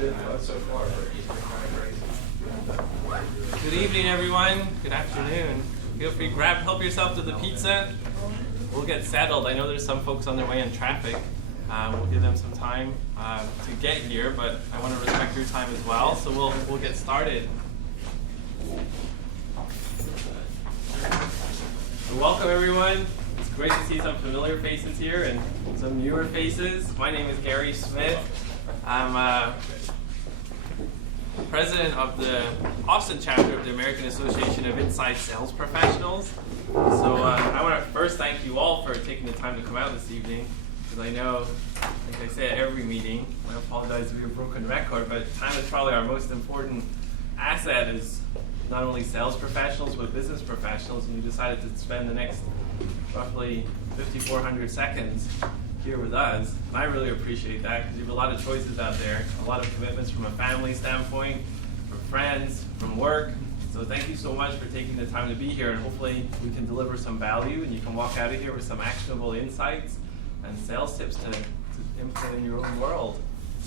been fun so far, but it's been kind of crazy. Good evening, everyone. Good afternoon. Feel free to help yourself to the pizza. We'll get settled. I know there's some folks on their way in traffic. We'll give them some time to get here, but I want to respect your time as well. So we'll get started. So welcome, everyone. It's great to see some familiar faces here and some newer faces. My name is Gary Smith. I'm president of the Austin chapter of the American Association of Inside Sales Professionals. So I want to first thank you all for taking the time to come out this evening, because I know, like I say at every meeting, I apologize to be a broken record, but time is probably our most important asset as not only sales professionals, but business professionals, and you decided to spend the next roughly 5,400 seconds here with us. And I really appreciate that, because you have a lot of choices out there, a lot of commitments from a family standpoint, from friends, from work. So thank you so much for taking the time to be here, and hopefully we can deliver some value and you can walk out of here with some actionable insights and sales tips to implement in your own world.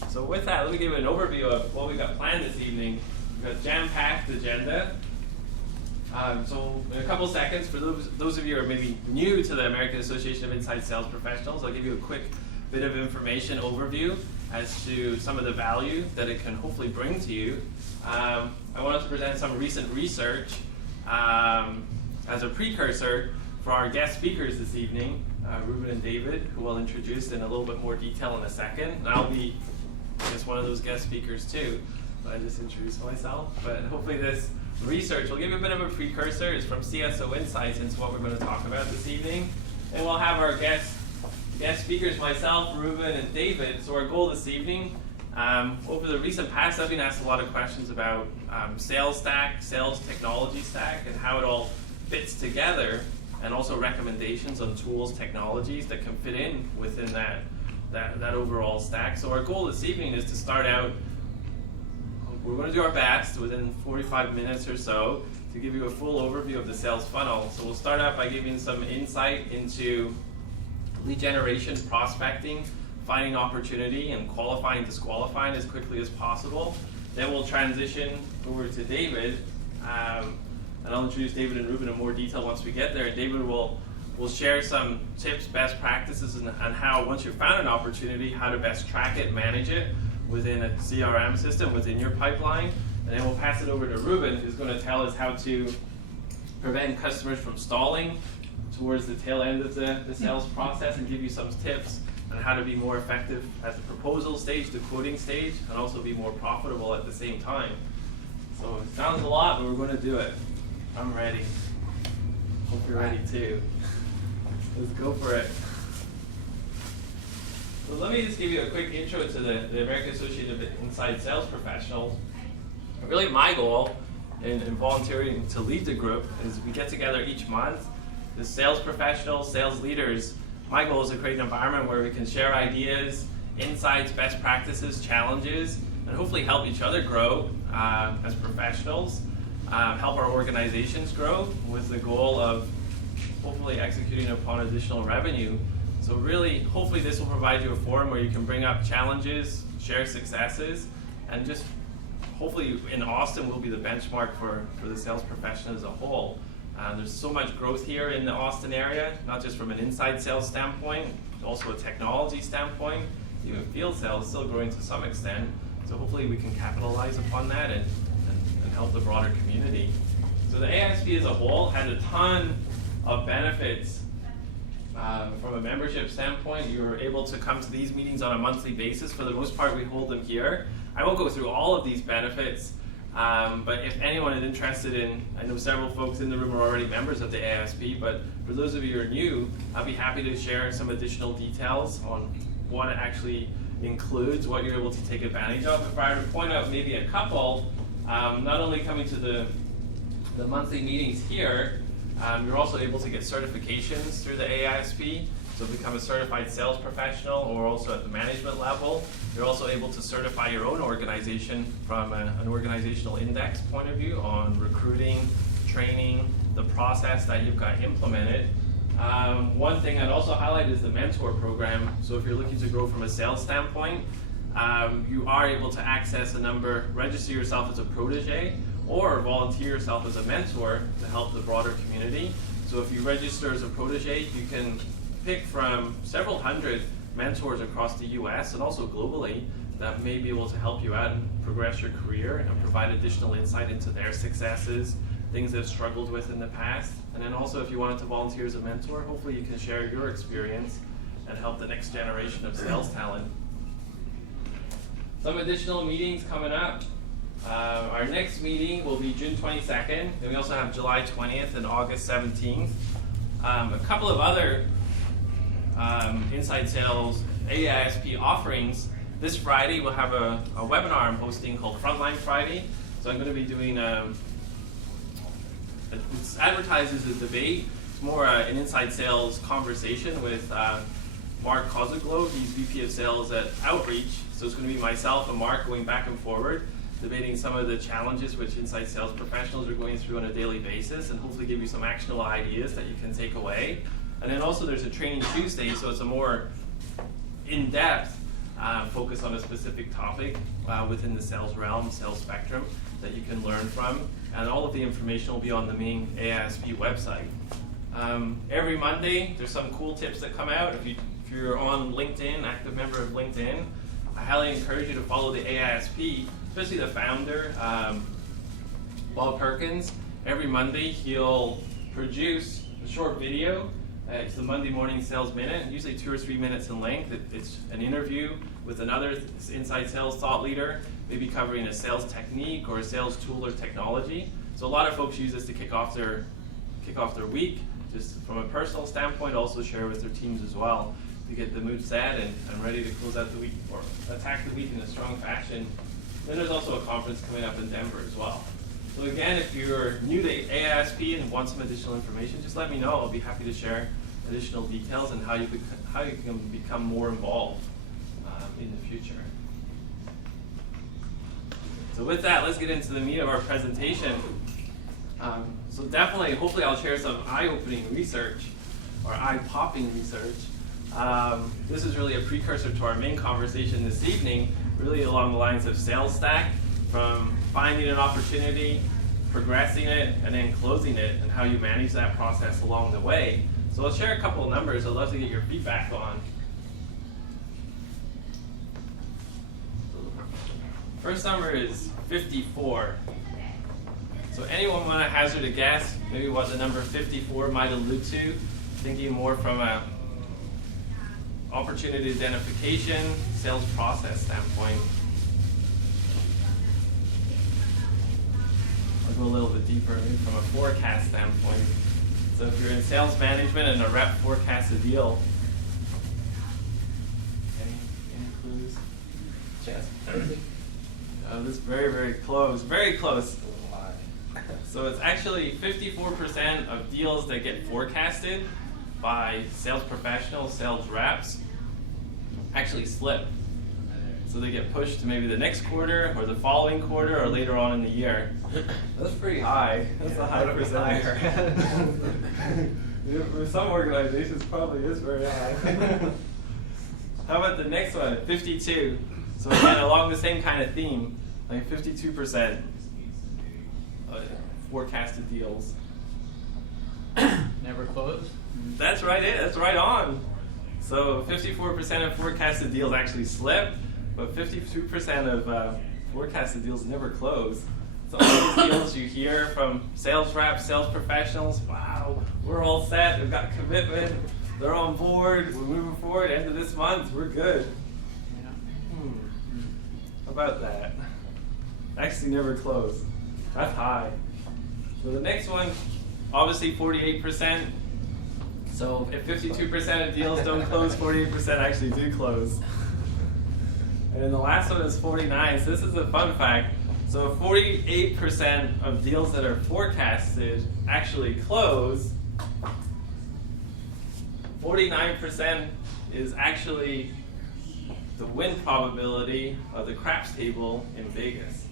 So with that, let me give you an overview of what we got planned this evening. We've got a jam-packed agenda. So in a couple seconds, for those of you who are maybe new to the American Association of Inside Sales Professionals, I'll give you a quick bit of information overview as to some of the value that it can hopefully bring to you. I wanted to present some recent research as a precursor for our guest speakers this evening, Ruben and David, who I'll introduce in a little bit more detail in a second. And I'll be just one of those guest speakers too. I just introduced myself, but hopefully this research will give you a bit of a precursor. It's from CSO Insights into what we're going to talk about this evening. And we'll have our guest speakers, myself, Ruben, and David. So our goal this evening, over the recent past, I've been asked a lot of questions about sales stack, sales technology stack, and how it all fits together, and also recommendations on tools, technologies that can fit in within that overall stack. So our goal this evening is to start out. We're going to do our best within 45 minutes or so to give you a full overview of the sales funnel. So we'll start out by giving some insight into lead generation, prospecting, finding opportunity, and qualifying, disqualifying as quickly as possible. Then we'll transition over to David, and I'll introduce David and Ruben in more detail once we get there. And David will share some tips, best practices on how, once you've found an opportunity, how to best track it, manage it within a CRM system, within your pipeline. And then we'll pass it over to Ruben, who's going to tell us how to prevent customers from stalling towards the tail end of the sales process, and give you some tips on how to be more effective at the proposal stage, the quoting stage, and also be more profitable at the same time. So it sounds a lot, but we're going to do it. I'm ready. Hope you're ready too. Let's go for it. So let me just give you a quick intro to the American Association of Inside Sales Professionals. Really my goal in volunteering to lead the group is we get together each month as sales professionals, sales leaders. My goal is to create an environment where we can share ideas, insights, best practices, challenges, and hopefully help each other grow as professionals, help our organizations grow with the goal of hopefully executing upon additional revenue. So really, hopefully this will provide you a forum where you can bring up challenges, share successes, and just hopefully in Austin will be the benchmark for the sales profession as a whole. There's so much growth here in the Austin area, not just from an inside sales standpoint, but also a technology standpoint. Even field sales is still growing to some extent. So hopefully we can capitalize upon that and help the broader community. So the AA-ISP as a whole has a ton of benefits. From a membership standpoint, you're able to come to these meetings on a monthly basis. For the most part, we hold them here. I won't go through all of these benefits, but if anyone is interested in, I know several folks in the room are already members of the AA-ISP, but for those of you who are new, I'll be happy to share some additional details on what it actually includes, what you're able to take advantage of. If I were to point out maybe a couple, not only coming to the monthly meetings here, you're also able to get certifications through the AA-ISP, so become a certified sales professional, or also at the management level. You're also able to certify your own organization from an organizational index point of view on recruiting, training, the process that you've got implemented. One thing I'd also highlight is the mentor program. So if you're looking to grow from a sales standpoint, you are able to access a number, register yourself as a protege, or volunteer yourself as a mentor to help the broader community. So if you register as a protege, you can pick from several hundred mentors across the US and also globally that may be able to help you out and progress your career and provide additional insight into their successes, things they've struggled with in the past. And then also if you wanted to volunteer as a mentor, hopefully you can share your experience and help the next generation of sales talent. Some additional meetings coming up. Our next meeting will be June 22nd, and we also have July 20th and August 17th. A couple of other Inside Sales AA-ISP offerings. This Friday we'll have a webinar I'm hosting called Frontline Friday. So I'm going to be doing it advertises a debate. It's more an inside sales conversation with Mark Kozuglo. He's VP of Sales at Outreach. So it's going to be myself and Mark going back and forward, debating some of the challenges which inside sales professionals are going through on a daily basis, and hopefully give you some actionable ideas that you can take away. And then also there's a Training Tuesday, so it's a more in-depth focus on a specific topic within the sales realm, sales spectrum, that you can learn from. And all of the information will be on the main AA-ISP website. Every Monday, there's some cool tips that come out. If you're on LinkedIn, active member of LinkedIn, I highly encourage you to follow the AA-ISP, especially the founder, Bob Perkins. Every Monday, he'll produce a short video. It's the Monday Morning Sales Minute, usually 2 or 3 minutes in length. It's an interview with another inside sales thought leader, maybe covering a sales technique or a sales tool or technology. So a lot of folks use this to kick off their week, just from a personal standpoint, also share with their teams as well to get the mood set and ready to close out the week or attack the week in a strong fashion. Then there's also a conference coming up in Denver as well. So again, if you're new to AA-ISP and want some additional information, just let me know. I'll be happy to share additional details and how you can become more involved in the future. So with that, let's get into the meat of our presentation. So definitely, hopefully I'll share some eye-opening research or eye-popping research. This is really a precursor to our main conversation this evening, really along the lines of sales stack, from finding an opportunity, progressing it, and then closing it, and how you manage that process along the way. So I'll share a couple of numbers I'd love to get your feedback on. First number is 54. So anyone want to hazard a guess maybe what the number 54 might allude to? Thinking more from a opportunity identification, sales process standpoint. I'll go a little bit deeper maybe from a forecast standpoint. So if you're in sales management and a rep forecasts a deal, any clues? Chance. This is very, very close. Very close. So it's actually 54% of deals that get forecasted by sales professionals, sales reps, actually slip. So they get pushed to maybe the next quarter or the following quarter or later on in the year. That's pretty high. That's a high percentage. For some organizations, probably is very high. How about the next one, 52? So again, along the same kind of theme, like 52% forecasted deals. Never closed? That's right. That's right on. So 54% of forecasted deals actually slip, but 52% of forecasted deals never close. So all these deals you hear from sales reps, sales professionals, wow, we're all set, we've got commitment, they're on board, we're moving forward, end of this month, we're good. Yeah. How about that? Actually never close. That's high. So the next one, obviously 48%. So if 52% of deals don't close, 48% actually do close. And then the last one is 49. So this is a fun fact. So 48% of deals that are forecasted actually close. 49% is actually the win probability of the craps table in Vegas.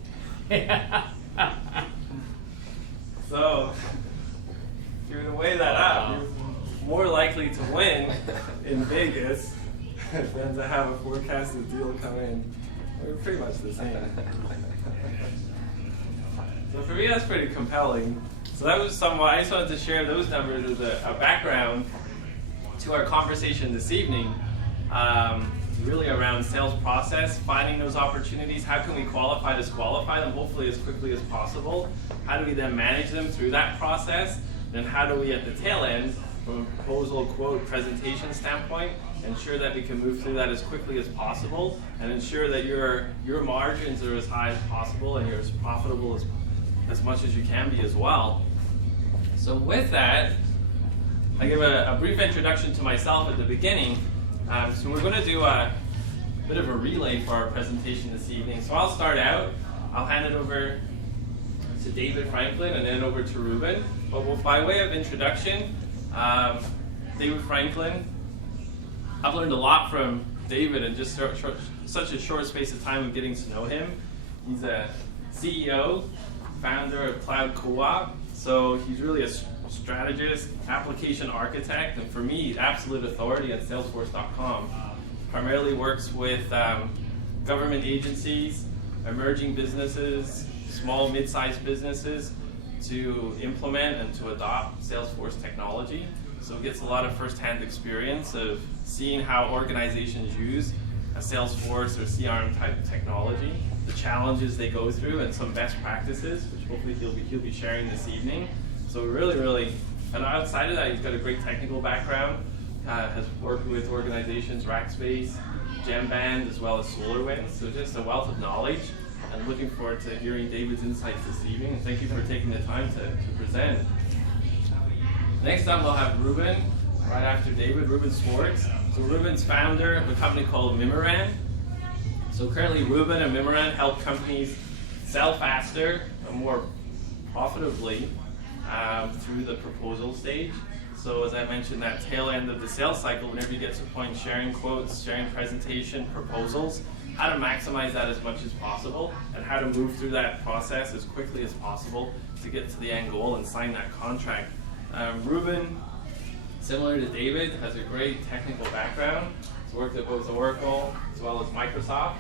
So if you were to weigh that up, you're more likely to win in Vegas than to have a forecasted deal come in. We're pretty much the same. So for me, that's pretty compelling. So that was somewhat, I just wanted to share those numbers as a background to our conversation this evening. Really around sales process, finding those opportunities. How can we qualify, disqualify them, hopefully as quickly as possible? How do we then manage them through that process? Then how do we, at the tail end, from a proposal, quote, presentation standpoint, ensure that we can move through that as quickly as possible and ensure that your margins are as high as possible and you're as profitable as much as you can be as well. So with that, I give a brief introduction to myself at the beginning. So we're going to do a bit of a relay for our presentation this evening. So I'll start out. I'll hand it over to David Franklin and then over to Ruben. But by way of introduction, David Franklin, I've learned a lot from David in just such a short space of time of getting to know him. He's a CEO, founder of Cloud Co-op. So he's really a strategist, application architect, and for me, absolute authority on Salesforce.com. Primarily works with government agencies, emerging businesses, small, mid-sized businesses to implement and to adopt Salesforce technology. So it gets a lot of first-hand experience of seeing how organizations use a Salesforce or CRM type technology, the challenges they go through, and some best practices, which hopefully he'll be sharing this evening. So really, and outside of that, he's got a great technical background, has worked with organizations, Rackspace, Gemband, as well as SolarWinds, so just a wealth of knowledge. I'm looking forward to hearing David's insights this evening, and thank you for taking the time to present. Next up, we'll have Ruben, right after David, Ruben Swartz. So Ruben's founder of a company called Mimiran. So currently, Ruben and Mimiran help companies sell faster and more profitably through the proposal stage. So as I mentioned, that tail end of the sales cycle, whenever you get to a point sharing quotes, sharing presentation, proposals, how to maximize that as much as possible and how to move through that process as quickly as possible to get to the end goal and sign that contract. Ruben, similar to David, has a great technical background. He's worked at both Oracle as well as Microsoft.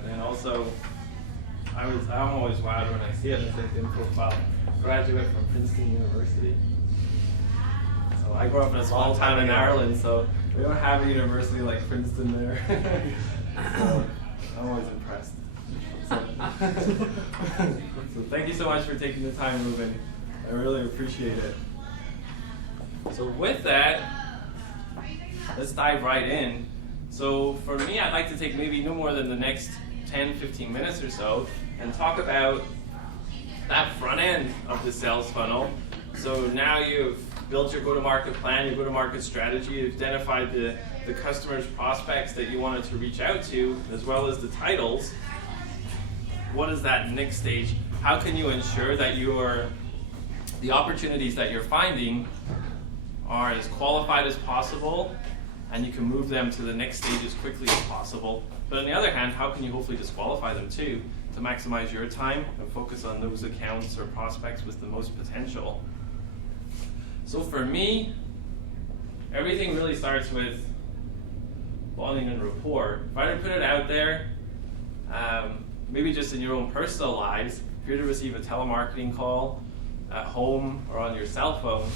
And then also, I'm always wowed when I see it in his LinkedIn profile. Graduate from Princeton University. So I grew up in a small town in Ireland, so we don't have a university like Princeton there. So I'm always impressed. So thank you so much for taking the time, Ruben. I really appreciate it. So with that, let's dive right in. So for me, I'd like to take maybe no more than the next 10, 15 minutes or so and talk about that front end of the sales funnel. So now you've built your go-to-market plan, your go-to-market strategy, you've identified the customers, prospects that you wanted to reach out to, as well as the titles. What is that next stage? How can you ensure that the opportunities that you're finding are as qualified as possible and you can move them to the next stage as quickly as possible? But on the other hand, how can you hopefully disqualify them too to maximize your time and focus on those accounts or prospects with the most potential? So for me, everything really starts with bonding and rapport. If I were to put it out there, maybe just in your own personal lives, if you're to receive a telemarketing call at home or on your cell phone,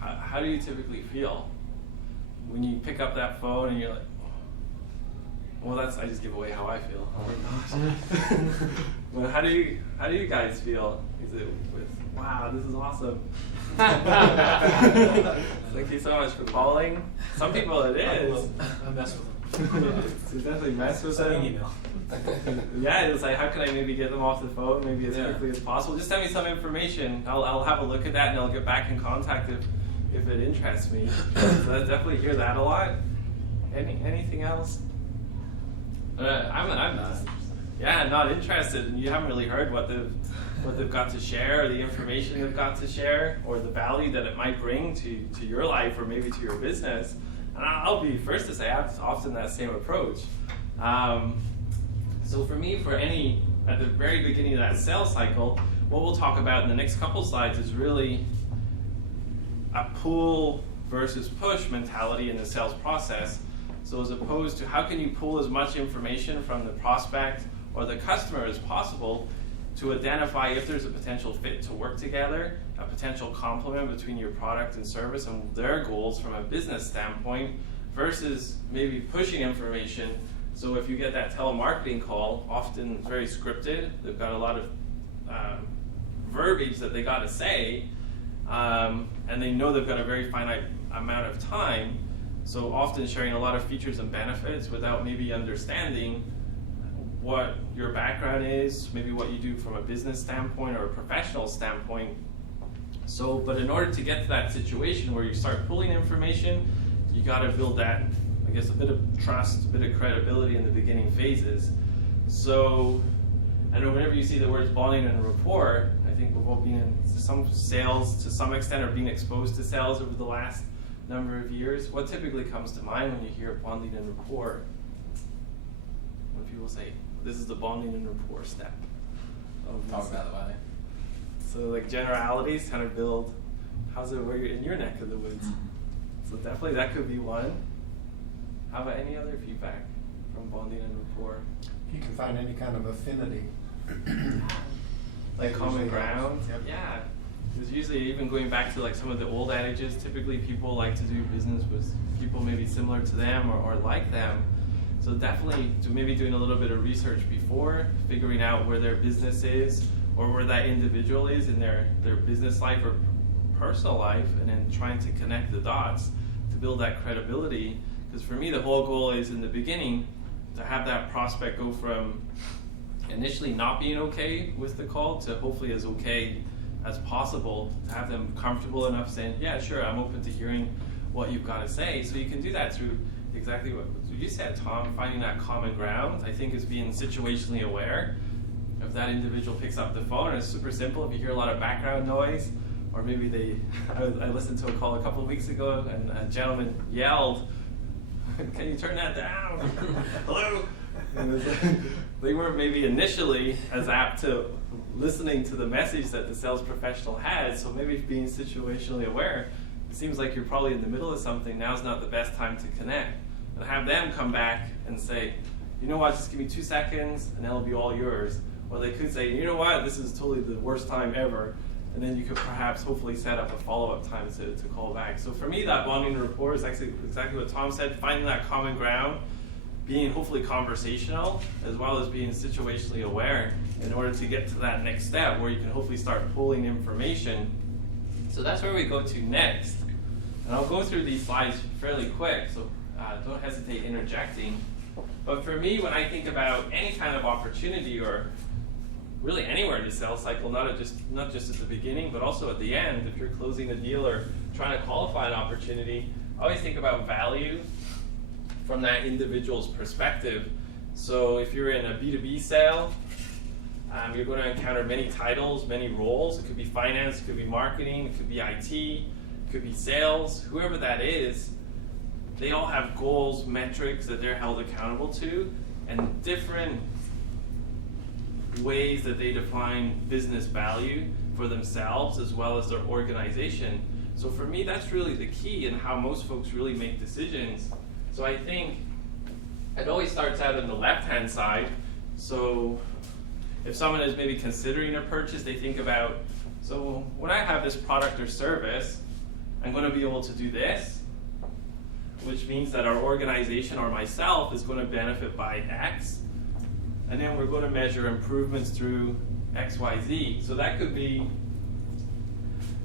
how do you typically feel? When you pick up that phone and you're like, well, I just give away how I feel. Oh my gosh. Well, how do you guys feel? Is it with, wow, this is awesome. Thank you so much for calling. Some people it is. I mess with them. So definitely mess with them. Email. Yeah, it's like, how can I maybe get them off the phone maybe as quickly as possible? Just send me some information. I'll have a look at that and I'll get back in contact if it interests me. So I definitely hear that a lot. Anything else? I'm not interested, and you haven't really heard what they've got to share, or the information they've got to share, or the value that it might bring to your life or maybe to your business. And I'll be first to say I have often that same approach. So for me, at the very beginning of that sales cycle, what we'll talk about in the next couple slides is really a pull versus push mentality in the sales process. So as opposed to how can you pull as much information from the prospect or the customer as possible to identify if there's a potential fit to work together, a potential complement between your product and service and their goals from a business standpoint, versus maybe pushing information. So if you get that telemarketing call, often very scripted, they've got a lot of verbiage that they got to say, and they know they've got a very finite amount of time, so often sharing a lot of features and benefits without maybe understanding what your background is, maybe what you do from a business standpoint or a professional standpoint. So, but in order to get to that situation where you start pulling information, you got to build that, I guess, a bit of trust, a bit of credibility in the beginning phases. So, I know whenever you see the words bonding and rapport, I think we've all been in some sales to some extent or being exposed to sales over the last number of years. What typically comes to mind when you hear bonding and rapport? When people say, this is the bonding and rapport step. Talk about it, why? So like generalities kind of build, how's it where you're in your neck of the woods? So definitely that could be one. How about any other feedback from bonding and rapport? If you can find any kind of affinity. Like common ground? Yep. Yeah. Because usually even going back to like some of the old adages, typically people like to do business with people maybe similar to them or like them. So definitely maybe doing a little bit of research before, figuring out where their business is or where that individual is in their business life or personal life, and then trying to connect the dots to build that credibility. Because for me, the whole goal is in the beginning to have that prospect go from initially not being okay with the call to hopefully as okay as possible, to have them comfortable enough saying, yeah, sure, I'm open to hearing what you've got to say. So you can do that through exactly what you said, Tom, finding that common ground. I think is being situationally aware. If that individual picks up the phone, and it's super simple, if you hear a lot of background noise, or maybe I listened to a call a couple of weeks ago and a gentleman yelled, can you turn that down? Hello? They weren't maybe initially as apt to listening to the message that the sales professional had, so maybe being situationally aware, it seems like you're probably in the middle of something, now's not the best time to connect. And have them come back and say, you know what, just give me 2 seconds and that'll be all yours. Or they could say, you know what, this is totally the worst time ever. And then you could perhaps hopefully set up a follow-up time to call back. So for me, that bonding rapport is actually exactly what Tom said, finding that common ground, being hopefully conversational, as well as being situationally aware in order to get to that next step where you can hopefully start pulling information. So that's where we go to next. And I'll go through these slides fairly quick, so don't hesitate interjecting. But for me, when I think about any kind of opportunity or really anywhere in the sales cycle, not just at the beginning, but also at the end, if you're closing a deal or trying to qualify an opportunity, I always think about value from that individual's perspective. So if you're in a B2B sale, you're going to encounter many titles, many roles. It could be finance, it could be marketing, it could be IT, it could be sales, whoever that is. They all have goals, metrics that they're held accountable to, and different ways that they define business value for themselves as well as their organization. So for me, that's really the key in how most folks really make decisions. So I think it always starts out on the left-hand side. So if someone is maybe considering a purchase, they think about, so when I have this product or service, I'm going to be able to do this, which means that our organization or myself is going to benefit by X. And then we're going to measure improvements through X, Y, Z. So that could be,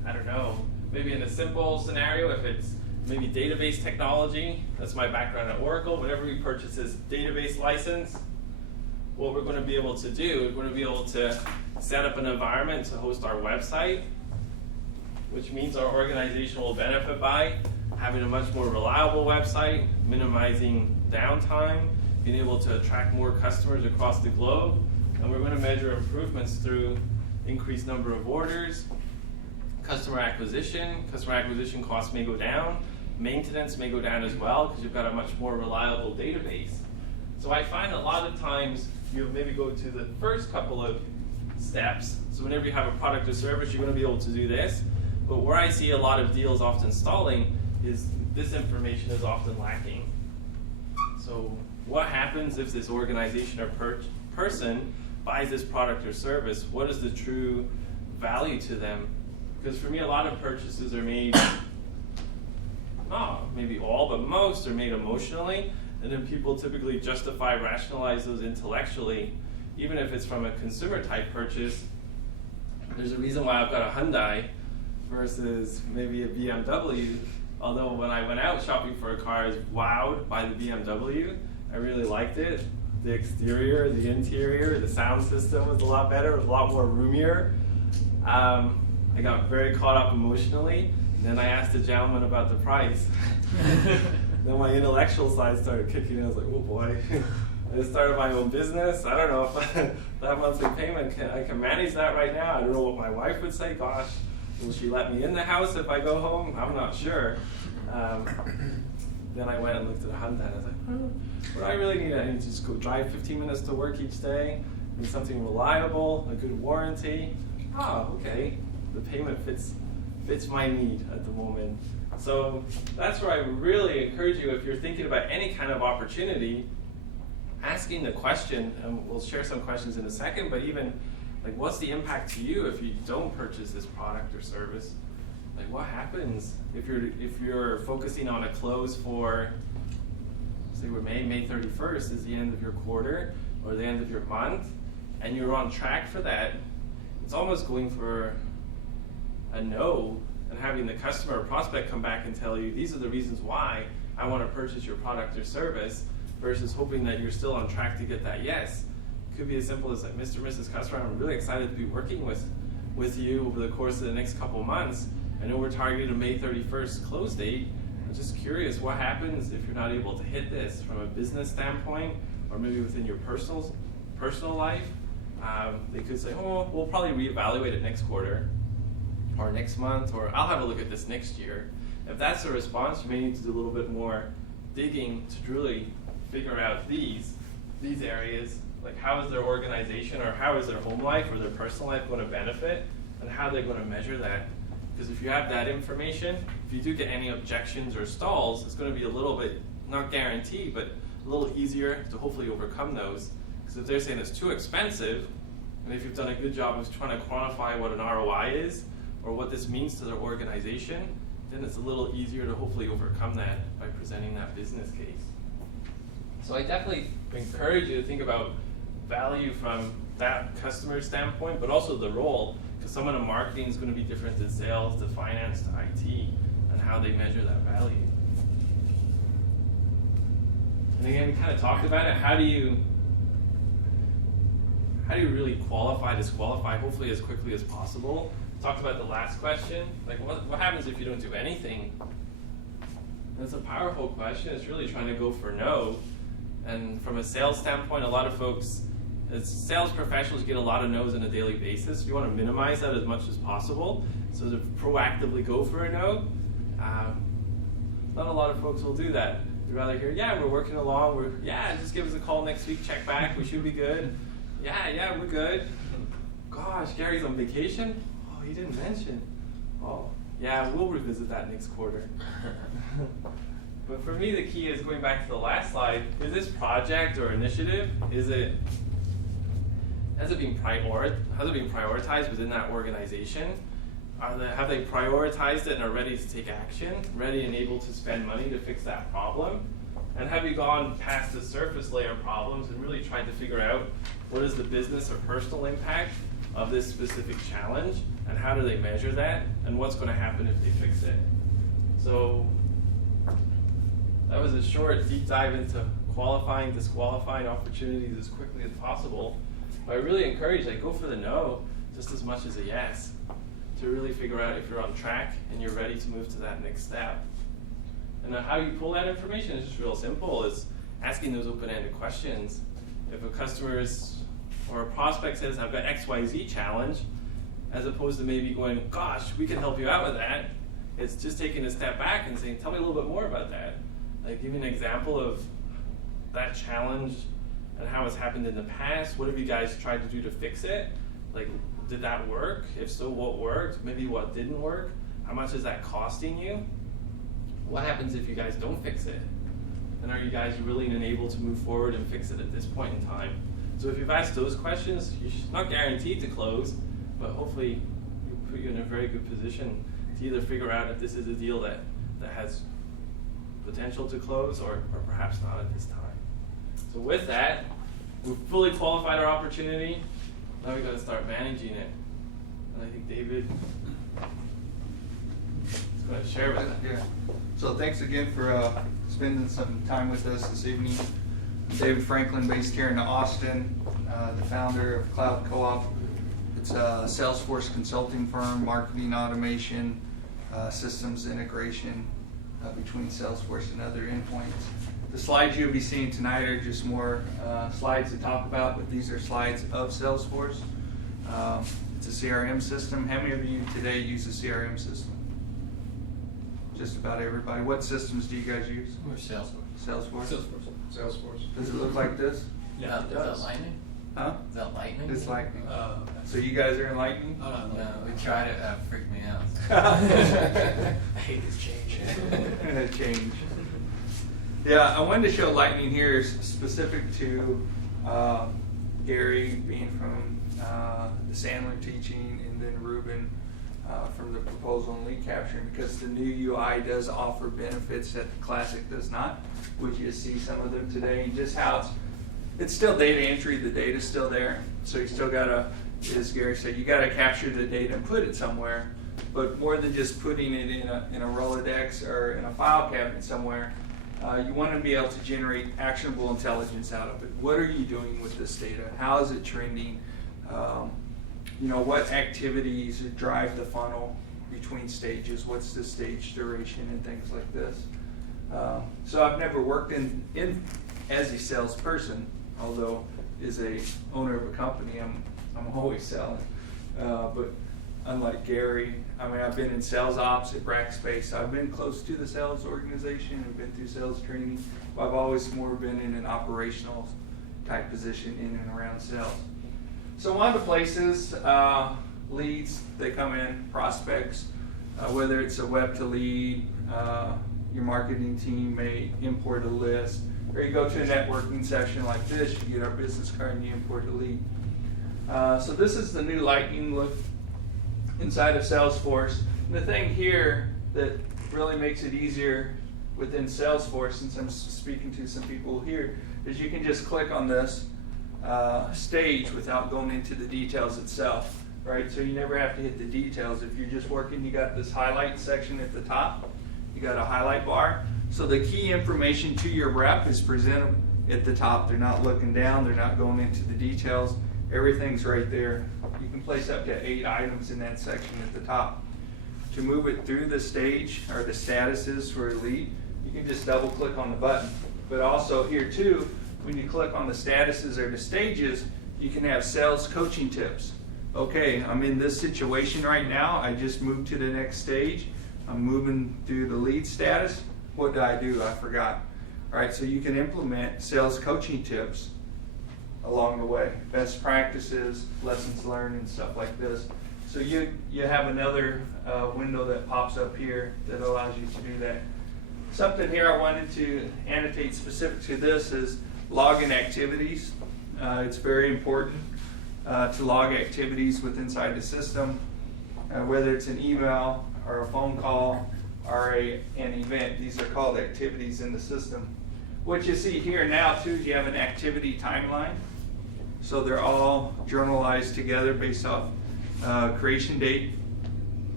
I don't know, maybe in a simple scenario, if it's maybe database technology, that's my background at Oracle, whenever we purchase this database license, what we're going to be able to do is we're going to be able to set up an environment to host our website, which means our organization will benefit by having a much more reliable website, minimizing downtime, being able to attract more customers across the globe, and we're going to measure improvements through increased number of orders, customer acquisition costs may go down, maintenance may go down as well because you've got a much more reliable database. So I find a lot of times you maybe go to the first couple of steps, so whenever you have a product or service, you're going to be able to do this, but where I see a lot of deals often stalling is this information is often lacking. So what happens if this organization or person buys this product or service? What is the true value to them? Because for me, a lot of purchases are made, not maybe all, but most are made emotionally, and then people typically justify, rationalize those intellectually. Even if it's from a consumer type purchase, there's a reason why I've got a Hyundai versus maybe a BMW. Although when I went out shopping for a car, I was wowed by the BMW. I really liked it. The exterior, the interior, the sound system was a lot better, it was a lot more roomier. I got very caught up emotionally. Then I asked the gentleman about the price. Then my intellectual side started kicking in. I was like, oh boy, I just started my own business. I don't know if that monthly payment, I can manage that right now. I don't know what my wife would say. Gosh, will she let me in the house if I go home? I'm not sure. Then I went and looked at a Hyundai and I was like, what do I really need? I need to just go drive 15 minutes to work each day. I need something reliable, a good warranty. Okay. The payment fits my need at the moment. So that's where I really encourage you, if you're thinking about any kind of opportunity, asking the question, and we'll share some questions in a second, but even like, what's the impact to you if you don't purchase this product or service? Like, what happens if you're focusing on a close for, say we're May 31st is the end of your quarter or the end of your month, and you're on track for that? It's almost going for a no and having the customer or prospect come back and tell you, these are the reasons why I want to purchase your product or service, versus hoping that you're still on track to get that yes. It could be as simple as like, Mr. and Mrs. Customer, I'm really excited to be working with you over the course of the next couple months. I know we're targeting a May 31st close date. I'm just curious, what happens if you're not able to hit this from a business standpoint, or maybe within your personal life? They could say, oh, we'll probably reevaluate it next quarter, or next month, or I'll have a look at this next year. If that's the response, you may need to do a little bit more digging to really figure out these areas, like how is their organization or how is their home life or their personal life going to benefit, and how they're going to measure that. Because if you have that information, if you do get any objections or stalls, it's going to be a little bit, not guaranteed, but a little easier to hopefully overcome those. Because if they're saying it's too expensive, and if you've done a good job of trying to quantify what an ROI is, or what this means to their organization, then it's a little easier to hopefully overcome that by presenting that business case. So I definitely encourage you to think about value from that customer standpoint, but also the role, because someone in marketing is going to be different than sales, to finance, to IT, and how they measure that value. And again, we kind of talked about it. How do you really qualify, disqualify, hopefully as quickly as possible? Talked about the last question, like what happens if you don't do anything? And it's a powerful question. It's really trying to go for no. And from a sales standpoint, a lot of folks, as sales professionals, get a lot of no's on a daily basis. You want to minimize that as much as possible. So to proactively go for a no, not a lot of folks will do that. They'd rather hear, yeah, we're working along. Just give us a call next week, check back, we should be good. Yeah, we're good. Gosh, Gary's on vacation? Oh, he didn't mention. Oh, yeah, we'll revisit that next quarter. But for me, the key is going back to the last slide. Is this project or initiative, has it been prioritized within that organization? Have they prioritized it and are ready to take action, ready and able to spend money to fix that problem? And have you gone past the surface layer problems and really tried to figure out what is the business or personal impact of this specific challenge, and how do they measure that, and what's going to happen if they fix it? So that was a short, deep dive into qualifying, disqualifying opportunities as quickly as possible. But I really encourage, go for the no just as much as a yes, to really figure out if you're on track and you're ready to move to that next step. And how you pull that information is just real simple. It's asking those open-ended questions. If a customer or a prospect says, I've got XYZ challenge, as opposed to maybe going, gosh, we can help you out with that, it's just taking a step back and saying, tell me a little bit more about that. Like, give me an example of that challenge and how it's happened in the past. What have you guys tried to do to fix it? Like, did that work? If so, what worked? Maybe what didn't work? How much is that costing you? What happens if you guys don't fix it? And are you guys willing and able to move forward and fix it at this point in time? So if you've asked those questions, you're not guaranteed to close, but hopefully it'll put you in a very good position to either figure out if this is a deal that has potential to close or perhaps not at this time. So with that, we've fully qualified our opportunity. Now we've got to start managing it. And I think David is going to share with that. Yeah. So thanks again for spending some time with us this evening. I'm David Franklin, based here in Austin, the founder of Cloud Co-op. It's a Salesforce consulting firm, marketing automation, systems integration between Salesforce and other endpoints. The slides you'll be seeing tonight are just more slides to talk about, but these are slides of Salesforce. It's a CRM system. How many of you today use a CRM system? Just about everybody. What systems do you guys use? We're Salesforce. Salesforce? Salesforce. Does it look like this? Yeah, it does. Is that lightning? Huh? Is that lightning? It's Lightning. Oh, So you guys are in Lightning? no. No, we tried it. That freaked me out. I hate this change. Change. Yeah, I wanted to show Lightning here specific to Gary being from the Sandler teaching, and then Ruben from the proposal and lead capturing, because the new UI does offer benefits that the classic does not. Would you see some of them today? And just how it's still data entry, the data's still there. So you still gotta, as Gary said, you gotta capture the data and put it somewhere. But more than just putting it in a Rolodex or in a file cabinet somewhere, you want to be able to generate actionable intelligence out of it. What are you doing with this data? How is it trending? What activities drive the funnel between stages? What's the stage duration and things like this? So I've never worked in as a salesperson, although as a owner of a company, I'm always selling. But unlike Gary, I've been in sales ops at Rackspace. I've been close to the sales organization. I've been through sales training. But I've always more been in an operational type position in and around sales. So one of the places, leads, they come in, prospects, whether it's a web to lead, your marketing team may import a list, or you go to a networking session like this, you get our business card and you import a lead. So this is the new Lightning look inside of Salesforce. And the thing here that really makes it easier within Salesforce, since I'm speaking to some people here, is you can just click on this stage without going into the details itself, right? So you never have to hit the details. If you're just working, you got this highlight section at the top. You got a highlight bar. So the key information to your rep is presented at the top. They're not looking down. They're not going into the details. Everything's right there. You can place up to 8 items in that section at the top. To move it through the stage or the statuses for a lead, you can just double click on the button. But also here too, when you click on the statuses or the stages, you can have sales coaching tips. Okay, I'm in this situation right now. I just moved to the next stage. I'm moving through the lead status. What did I do? I forgot. All right, so you can implement sales coaching tips along the way. Best practices, lessons learned, and stuff like this. So you have another window that pops up here that allows you to do that. Something here I wanted to annotate specific to this is login activities. It's very important to log activities with inside the system, whether it's an email or a phone call or an event. These are called activities in the system. What you see here now too is you have an activity timeline. So they're all journalized together based off creation date.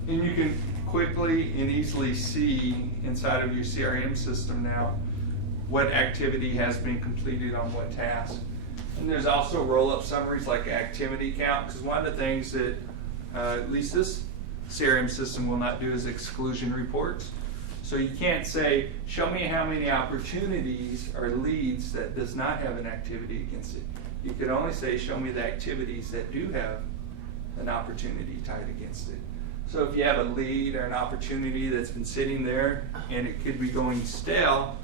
And you can quickly and easily see inside of your CRM system now what activity has been completed on what task. And there's also roll-up summaries like activity count, because one of the things that at least this CRM system will not do is exclusion reports. So you can't say, show me how many opportunities or leads that does not have an activity against it. You could only say, show me the activities that do have an opportunity tied against it. So if you have a lead or an opportunity that's been sitting there and it could be going stale,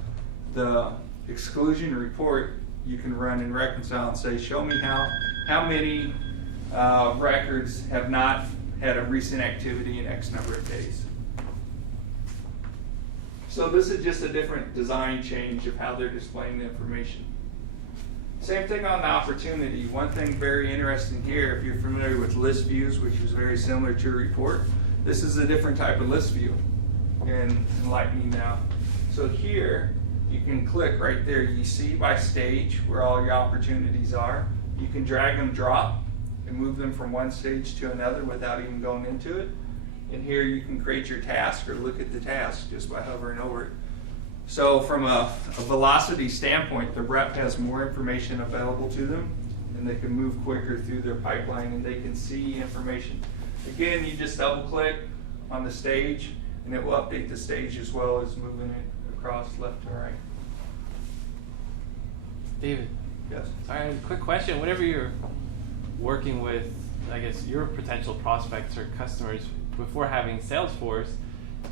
the exclusion report you can run and reconcile and say, show me how many records have not had a recent activity in X number of days. So this is just a different design change of how they're displaying the information. Same thing on the opportunity. One thing very interesting here, if you're familiar with list views, which is very similar to a report, this is a different type of list view in Lightning now. So here, you can click right there. You see by stage where all your opportunities are. You can drag them, drop, and move them from one stage to another without even going into it. And here you can create your task or look at the task just by hovering over it. So from a velocity standpoint, the rep has more information available to them, and they can move quicker through their pipeline, and they can see information. Again, you just double click on the stage, and it will update the stage as well as moving it across left to right. David, Yes. sorry, a quick question. Whenever you're working with, I guess, your potential prospects or customers before having Salesforce,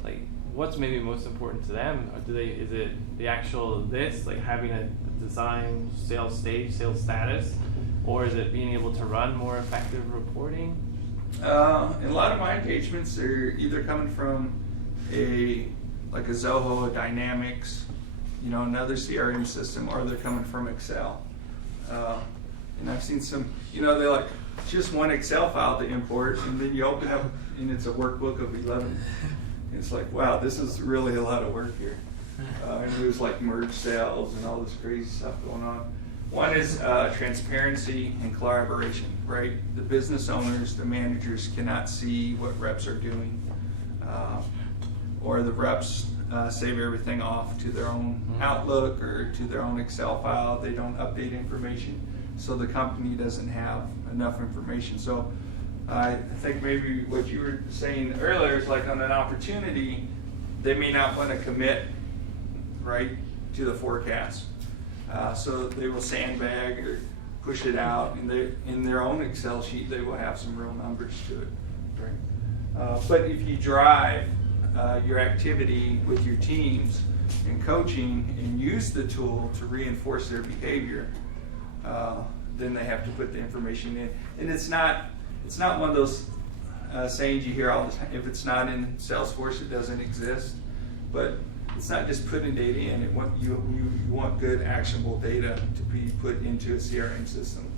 like, what's maybe most important to them? Or is it the actual like having a design sales stage, sales status, or is it being able to run more effective reporting? In a lot of my engagements, they're either coming from a Zoho, a Dynamics, another CRM system, or they're coming from Excel. And I've seen some, they're like, just one Excel file to import, and then you open up, and it's a workbook of 11. It's like, wow, this is really a lot of work here. And there's like merge cells and all this crazy stuff going on. One is transparency and collaboration, right? The business owners, the managers cannot see what reps are doing, or the reps save everything off to their own Outlook or to their own Excel file. They don't update information, so the company doesn't have enough information. So I think maybe what you were saying earlier is like on an opportunity, they may not want to commit, right, to the forecast. So they will sandbag or push it out, and in their own Excel sheet, they will have some real numbers to it. Right? But if you drive your activity with your teams and coaching and use the tool to reinforce their behavior, then they have to put the information in. And it's not one of those sayings you hear all the time. If it's not in Salesforce, it doesn't exist. But it's not just putting data in. You want good, actionable data to be put into a CRM system.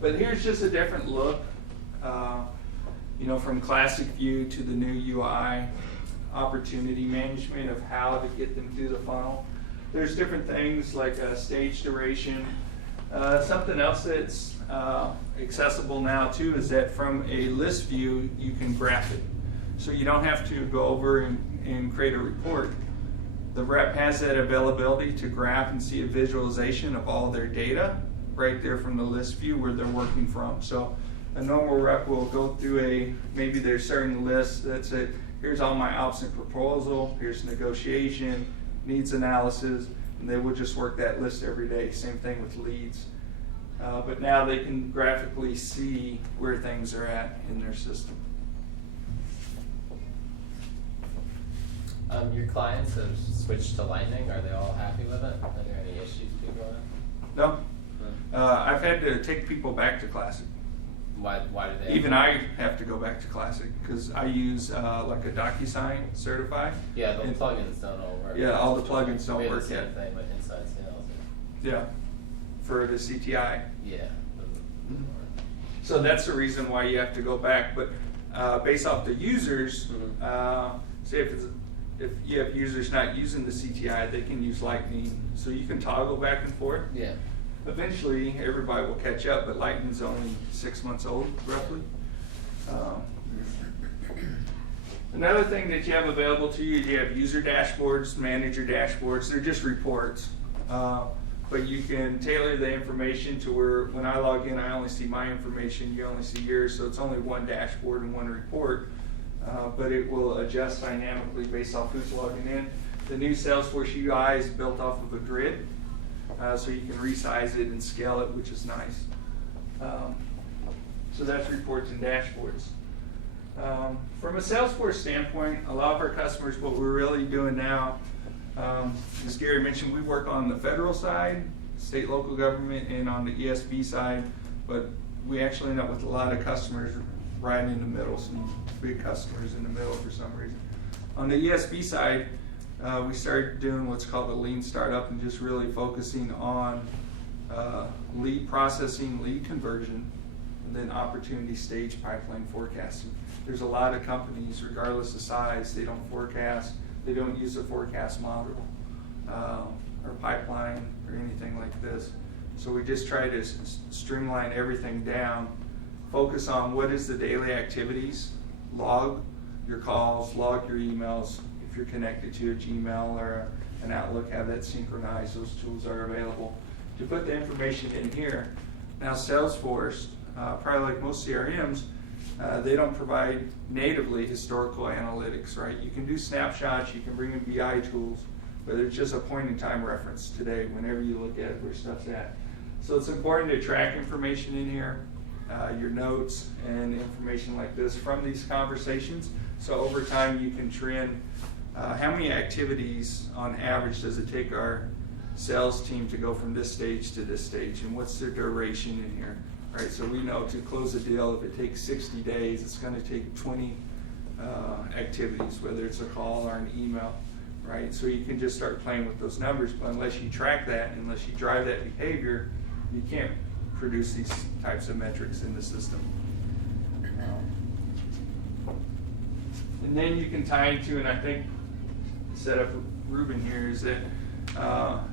But here's just a different look, from classic view to the new UI, opportunity management of how to get them through the funnel. There's different things like stage duration. Something else that's accessible now too is that from a list view, you can graph it. So you don't have to go over and create a report. The rep has that availability to graph and see a visualization of all their data right there from the list view where they're working from. So a normal rep will go through maybe they're starting a list that's it. Here's all my ops and proposal, here's negotiation, needs analysis, and they will just work that list every day. Same thing with leads. But now they can graphically see where things are at in their system. Your clients have switched to Lightning. Are they all happy with it? Are there any issues people have? No. I've had to take people back to Classic. Why do they? Even I have to go back to Classic because I use like a DocuSign certify. Yeah, the plugins don't all work. Yeah, all the plugins don't We have work the same yet. thing with Inside Sales. Yeah, for the CTI. Yeah. Mhm. So that's the reason why you have to go back. But based off the users, say if you have users not using the CTI, they can use Lightning. So you can toggle back and forth. Yeah. Eventually, everybody will catch up, but Lightning's only 6 months old, roughly. Another thing that you have available to you, you have user dashboards, manager dashboards. They're just reports. But you can tailor the information to where when I log in, I only see my information, you only see yours, so it's only one dashboard and one report. But it will adjust dynamically based off who's logging in. The new Salesforce UI is built off of a grid. So you can resize it and scale it, which is nice. So that's reports and dashboards. From a Salesforce standpoint, a lot of our customers, what we're really doing now, as Gary mentioned, we work on the federal side, state, local government, and on the ESP side, but we actually end up with a lot of customers right in the middle, some big customers in the middle for some reason. On the ESP side, we started doing what's called a lean startup and just really focusing on lead processing, lead conversion, and then opportunity stage pipeline forecasting. There's a lot of companies, regardless of size, they don't forecast, they don't use a forecast model or pipeline or anything like this. So we just try to streamline everything down, focus on what is the daily activities, log your calls, log your emails. If you're connected to a Gmail or an Outlook, have that synchronized. Those tools are available to put the information in here. Now Salesforce, probably like most CRMs, they don't provide natively historical analytics, right? You can do snapshots, you can bring in BI tools, but it's just a point in time reference today whenever you look at where stuff's at. So it's important to track information in here, your notes and information like this from these conversations. So over time you can trend how many activities on average does it take our sales team to go from this stage to this stage, and what's the duration in here, right? So we know to close a deal, if it takes 60 days, it's going to take 20 activities, whether it's a call or an email, right? So you can just start playing with those numbers, but unless you track that, unless you drive that behavior, you can't produce these types of metrics in the system. And then you can tie into, and I think the setup of Ruben here is that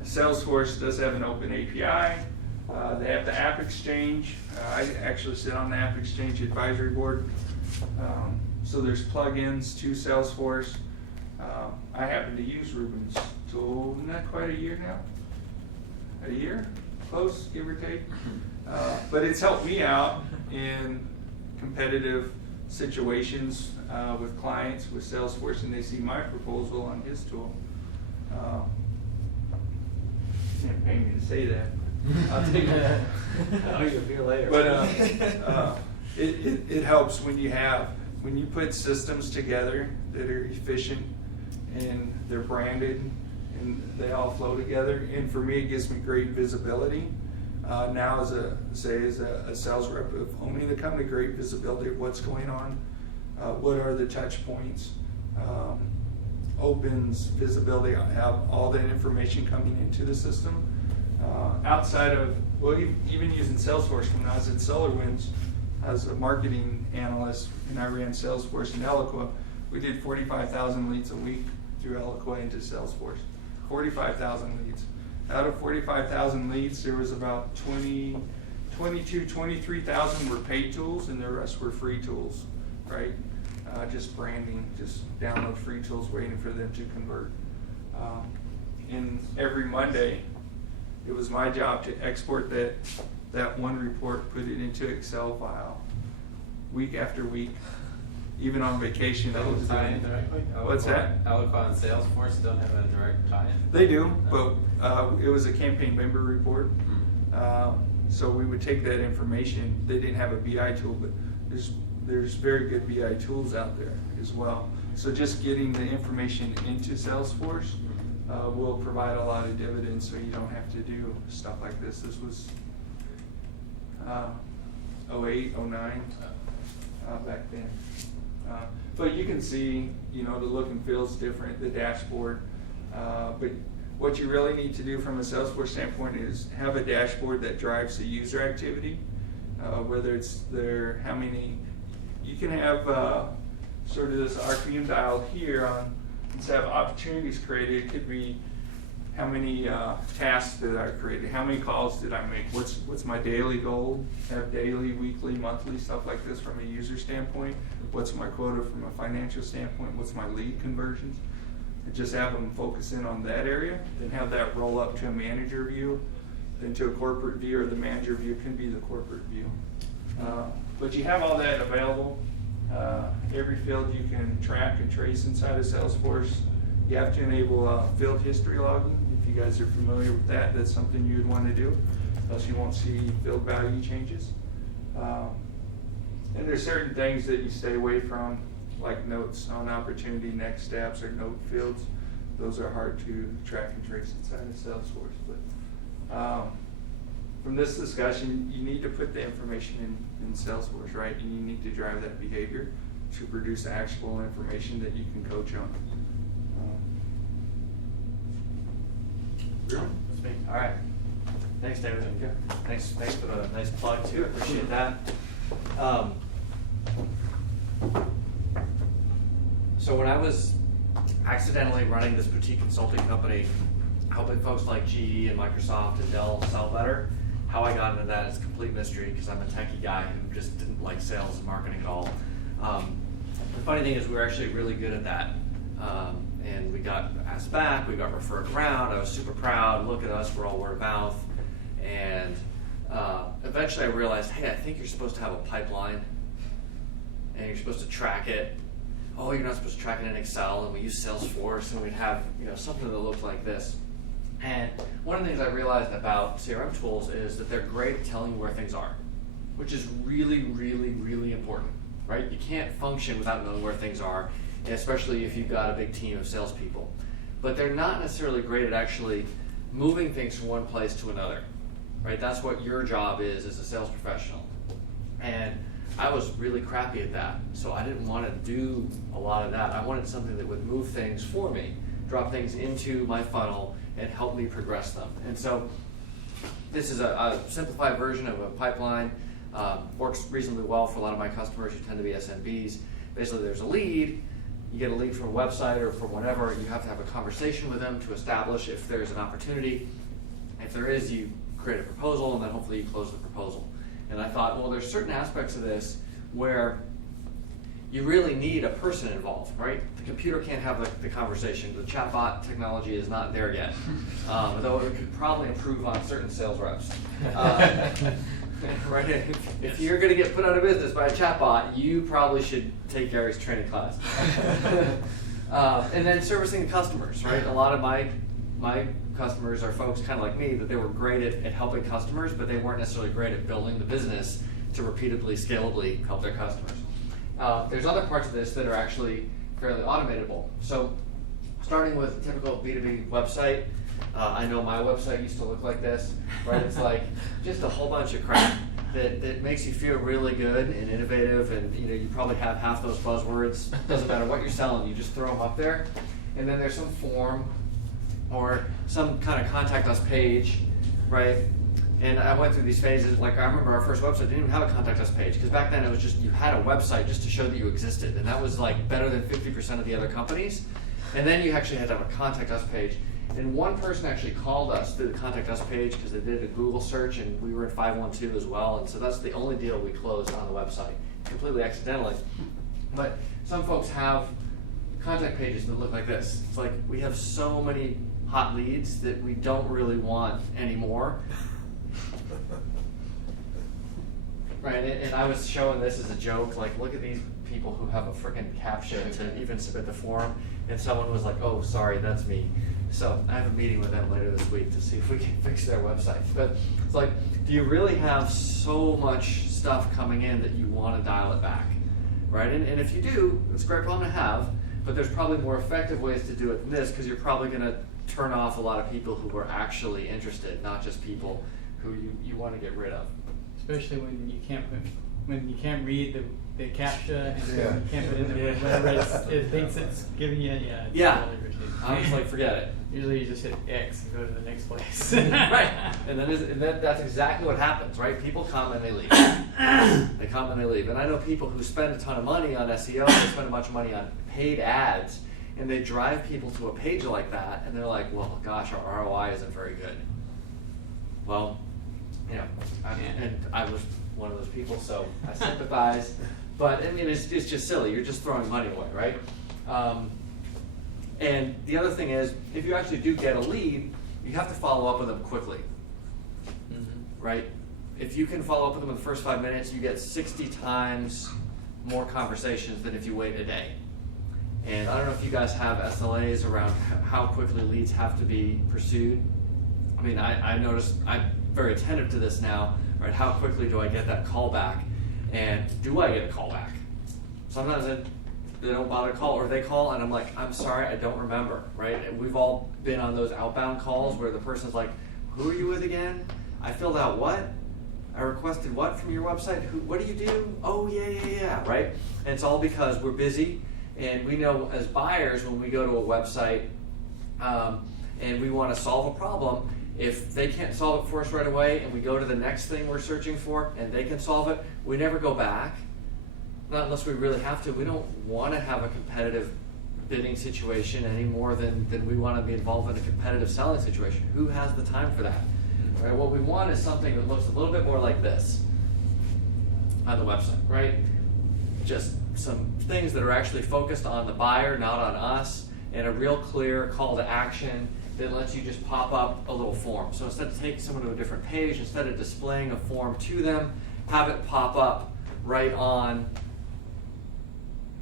Salesforce does have an open API. They have the App Exchange. I actually sit on the App Exchange advisory board. So there's plugins to Salesforce. I happen to use Ruben's tool, not quite a year now. A year? Close, give or take. But it's helped me out in competitive situations with clients with Salesforce, and they see my proposal on his tool. Can't pay me to say that. I'll take it. I'll get a beer later. But it helps when you put systems together that are efficient and they're branded and they all flow together. And for me, it gives me great visibility. Now as a sales rep of owning the company, great visibility of what's going on, what are the touch points, opens, visibility, I have all that information coming into the system. Outside of, well, even using Salesforce, when I was at SolarWinds as a marketing analyst and I ran Salesforce and Eloqua, we did 45,000 leads a week through Eloqua into Salesforce. 45,000 leads. Out of 45,000 leads, there was about 23,000 were paid tools, and the rest were free tools, right? Just branding, just download free tools, waiting for them to convert. And every Monday, it was my job to export that one report, put it into Excel file, week after week, even on vacation. They don't tie in directly? What's that? Eloqua and Salesforce don't have a direct tie-in? They do, but it was a campaign member report. So we would take that information. They didn't have a BI tool, but there's very good BI tools out there as well. So just getting the information into Salesforce will provide a lot of dividends, so you don't have to do stuff like this. This was 08, 09 back then. But you can see, the look and feel is different, the dashboard. But what you really need to do from a Salesforce standpoint is have a dashboard that drives the user activity, whether it's how many, you can have sort of this RPM dial here on, instead of opportunities created, it could be how many tasks did I create, how many calls did I make, what's my daily goal, have daily, weekly, monthly, stuff like this from a user standpoint, what's my quota from a financial standpoint, what's my lead conversions, and just have them focus in on that area, then have that roll up to a manager view, then to a corporate view, or the manager view can be the corporate view. But you have all that available. Every field you can track and trace inside of Salesforce. You have to enable field history logging. If you guys are familiar with that, that's something you would want to do, else you won't see field value changes. And there's certain things that you stay away from, like notes on opportunity, next steps, or note fields. Those are hard to track and trace inside of Salesforce. But from this discussion, you need to put the information in Salesforce, right? And you need to drive that behavior to produce actionable information that you can coach on. That's me. All right. Thanks, David. Thanks for the nice plug too. Appreciate that. So when I was accidentally running this boutique consulting company, helping folks like GE and Microsoft and Dell sell better, how I got into that is a complete mystery because I'm a techie guy who just didn't like sales and marketing at all. The funny thing is we were actually really good at that. And we got asked back, we got referred around, I was super proud, look at us, we're all word of mouth. And eventually I realized, hey, I think you're supposed to have a pipeline and you're supposed to track it. Oh, you're not supposed to track it in Excel, and we use Salesforce, and we'd have something that looked like this. And one of the things I realized about CRM tools is that they're great at telling you where things are, which is really, really, really important, right? You can't function without knowing where things are, especially if you've got a big team of salespeople. But they're not necessarily great at actually moving things from one place to another, right? That's what your job is as a sales professional. And I was really crappy at that, so I didn't want to do a lot of that. I wanted something that would move things for me, drop things into my funnel, and help me progress them. And so this is a simplified version of a pipeline. Works reasonably well for a lot of my customers who tend to be SMBs. Basically, there's a lead. You get a lead from a website or from whatever. You have to have a conversation with them to establish if there's an opportunity. If there is, you create a proposal, and then hopefully you close the proposal. And I thought, well, there's certain aspects of this where you really need a person involved, right? The computer can't have the conversation. The chatbot technology is not there yet, though it could probably improve on certain sales reps. Right? If you're going to get put out of business by a chatbot, you probably should take Gary's training class. And then servicing the customers, right? A lot of my customers are folks kind of like me that they were great at helping customers, but they weren't necessarily great at building the business to repeatedly, scalably help their customers. There's other parts of this that are actually fairly automatable. So starting with a typical B2B website, I know my website used to look like this, right? It's like just a whole bunch of crap that makes you feel really good and innovative, and you probably have half those buzzwords. Doesn't matter what you're selling, you just throw them up there. And then there's some form or some kind of contact us page, right? And I went through these phases. Like I remember our first website didn't even have a contact us page, because back then it was just you had a website just to show that you existed, and that was like better than 50% of the other companies. And then you actually had to have a contact us page. And one person actually called us through the contact us page because they did a Google search, and we were in 512 as well, and so that's the only deal we closed on the website, completely accidentally. But some folks have contact pages that look like this. It's like we have so many hot leads that we don't really want anymore. Right, and I was showing this as a joke, like look at these people who have a freaking CAPTCHA to even submit the form, and someone was like, oh, sorry, that's me. So I have a meeting with them later this week to see if we can fix their website. But it's like, do you really have so much stuff coming in that you want to dial it back, right? And if you do, it's a great problem to have, but there's probably more effective ways to do it than this, because you're probably going to turn off a lot of people who are actually interested, not just people who you want to get rid of. Especially when you can't read the CAPTCHA and you can't put in the whatever it thinks it's giving you. Yeah. Really irritating. I was like, forget it. Usually you just hit X and go to the next place. Right, and that's exactly what happens, right? People come and they leave. They come and they leave. And I know people who spend a ton of money on SEO, they spend a bunch of money on paid ads, and they drive people to a page like that, and they're like, well, gosh, our ROI isn't very good. Well, and I was one of those people, so I sympathize. But I mean, it's just silly. You're just throwing money away, right? And the other thing is, if you actually do get a lead, you have to follow up with them quickly, right? If you can follow up with them in the first 5 minutes, you get 60 times more conversations than if you wait a day. And I don't know if you guys have SLAs around how quickly leads have to be pursued. I mean, I noticed, I'm very attentive to this now, right? How quickly do I get that call back? And do I get a call back? Sometimes they don't bother to call, or they call and I'm like, I'm sorry, I don't remember, right? And we've all been on those outbound calls where the person's like, who are you with again? I filled out what? I requested what from your website? What do you do? Oh, yeah, right? And it's all because we're busy, and we know as buyers when we go to a website, and we want to solve a problem, if they can't solve it for us right away and we go to the next thing we're searching for and they can solve it, we never go back. Not unless we really have to. We don't want to have a competitive bidding situation any more than we want to be involved in a competitive selling situation. Who has the time for that? Right? What we want is something that looks a little bit more like this on the website, right? Just some things that are actually focused on the buyer, not on us, and a real clear call to action that lets you just pop up a little form. So instead of taking someone to a different page, instead of displaying a form to them, have it pop up right on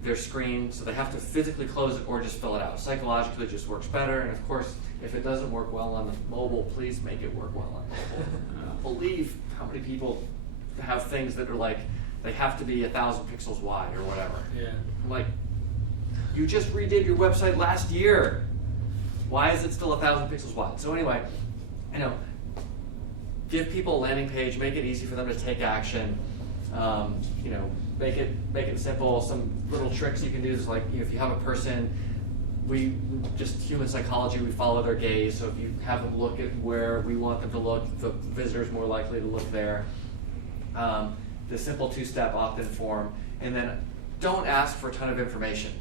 their screen, so they have to physically close it or just fill it out. Psychologically, it just works better. And of course, if it doesn't work well on the mobile, please make it work well on mobile. Believe how many people have things that are like, they have to be 1,000 pixels wide or whatever. Yeah. I'm like, you just redid your website last year. Why is it still 1,000 pixels wide? So anyway, give people a landing page, make it easy for them to take action. Make it simple. Some little tricks you can do is like, if you have a person, we just human psychology, we follow their gaze. So if you have them look at where we want them to look, the visitor's more likely to look there. The simple 2-step opt-in form, and then don't ask for a ton of information.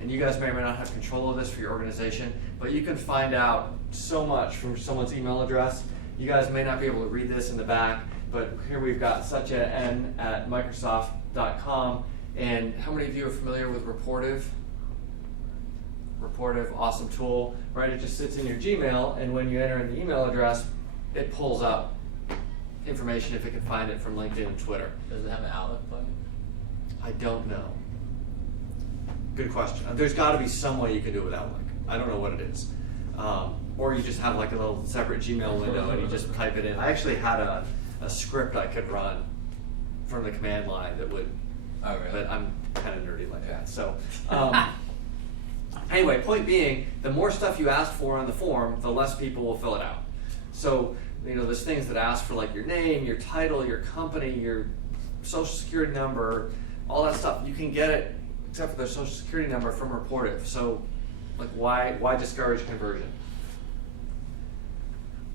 And you guys may or may not have control of this for your organization, but you can find out so much from someone's email address. You guys may not be able to read this in the back, but here we've got such a n@microsoft.com. And how many of you are familiar with Reportive? Reportive, awesome tool, right? It just sits in your Gmail, and when you enter in the email address, it pulls up information if it can find it from LinkedIn and Twitter. Does it have an Outlook plugin? I don't know. Good question. There's got to be some way you can do it with Outlook. I don't know what it is. Or you just have like a little separate Gmail window and you just type it in. I actually had a script I could run from the command line that would, Oh, really? but I'm kind of nerdy like that. So anyway, point being, the more stuff you ask for on the form, the less people will fill it out. So, there's things that ask for like your name, your title, your company, your social security number, all that stuff. You can get it, except for their social security number, from Reportive. So, like, why discourage conversion?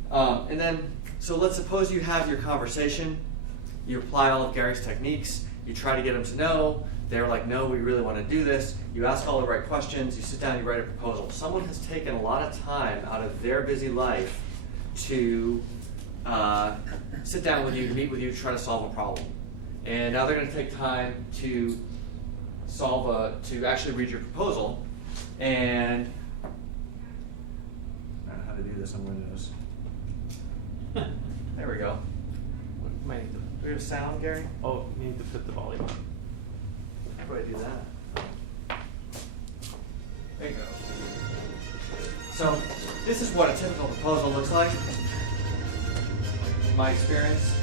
And then, so let's suppose you have your conversation, you apply all of Gary's techniques, you try to get them to know, they're like, no, we really want to do this, you ask all the right questions, you sit down, you write a proposal. Someone has taken a lot of time out of their busy life to sit down with you, to meet with you, to try to solve a problem. And now they're going to take time to to actually read your proposal. And I don't know how to do this on Windows. There we go. Might need to, Do we have sound, Gary? you need to put the volume on. How do I do that? There you go. So this is what a typical proposal looks like, in my experience.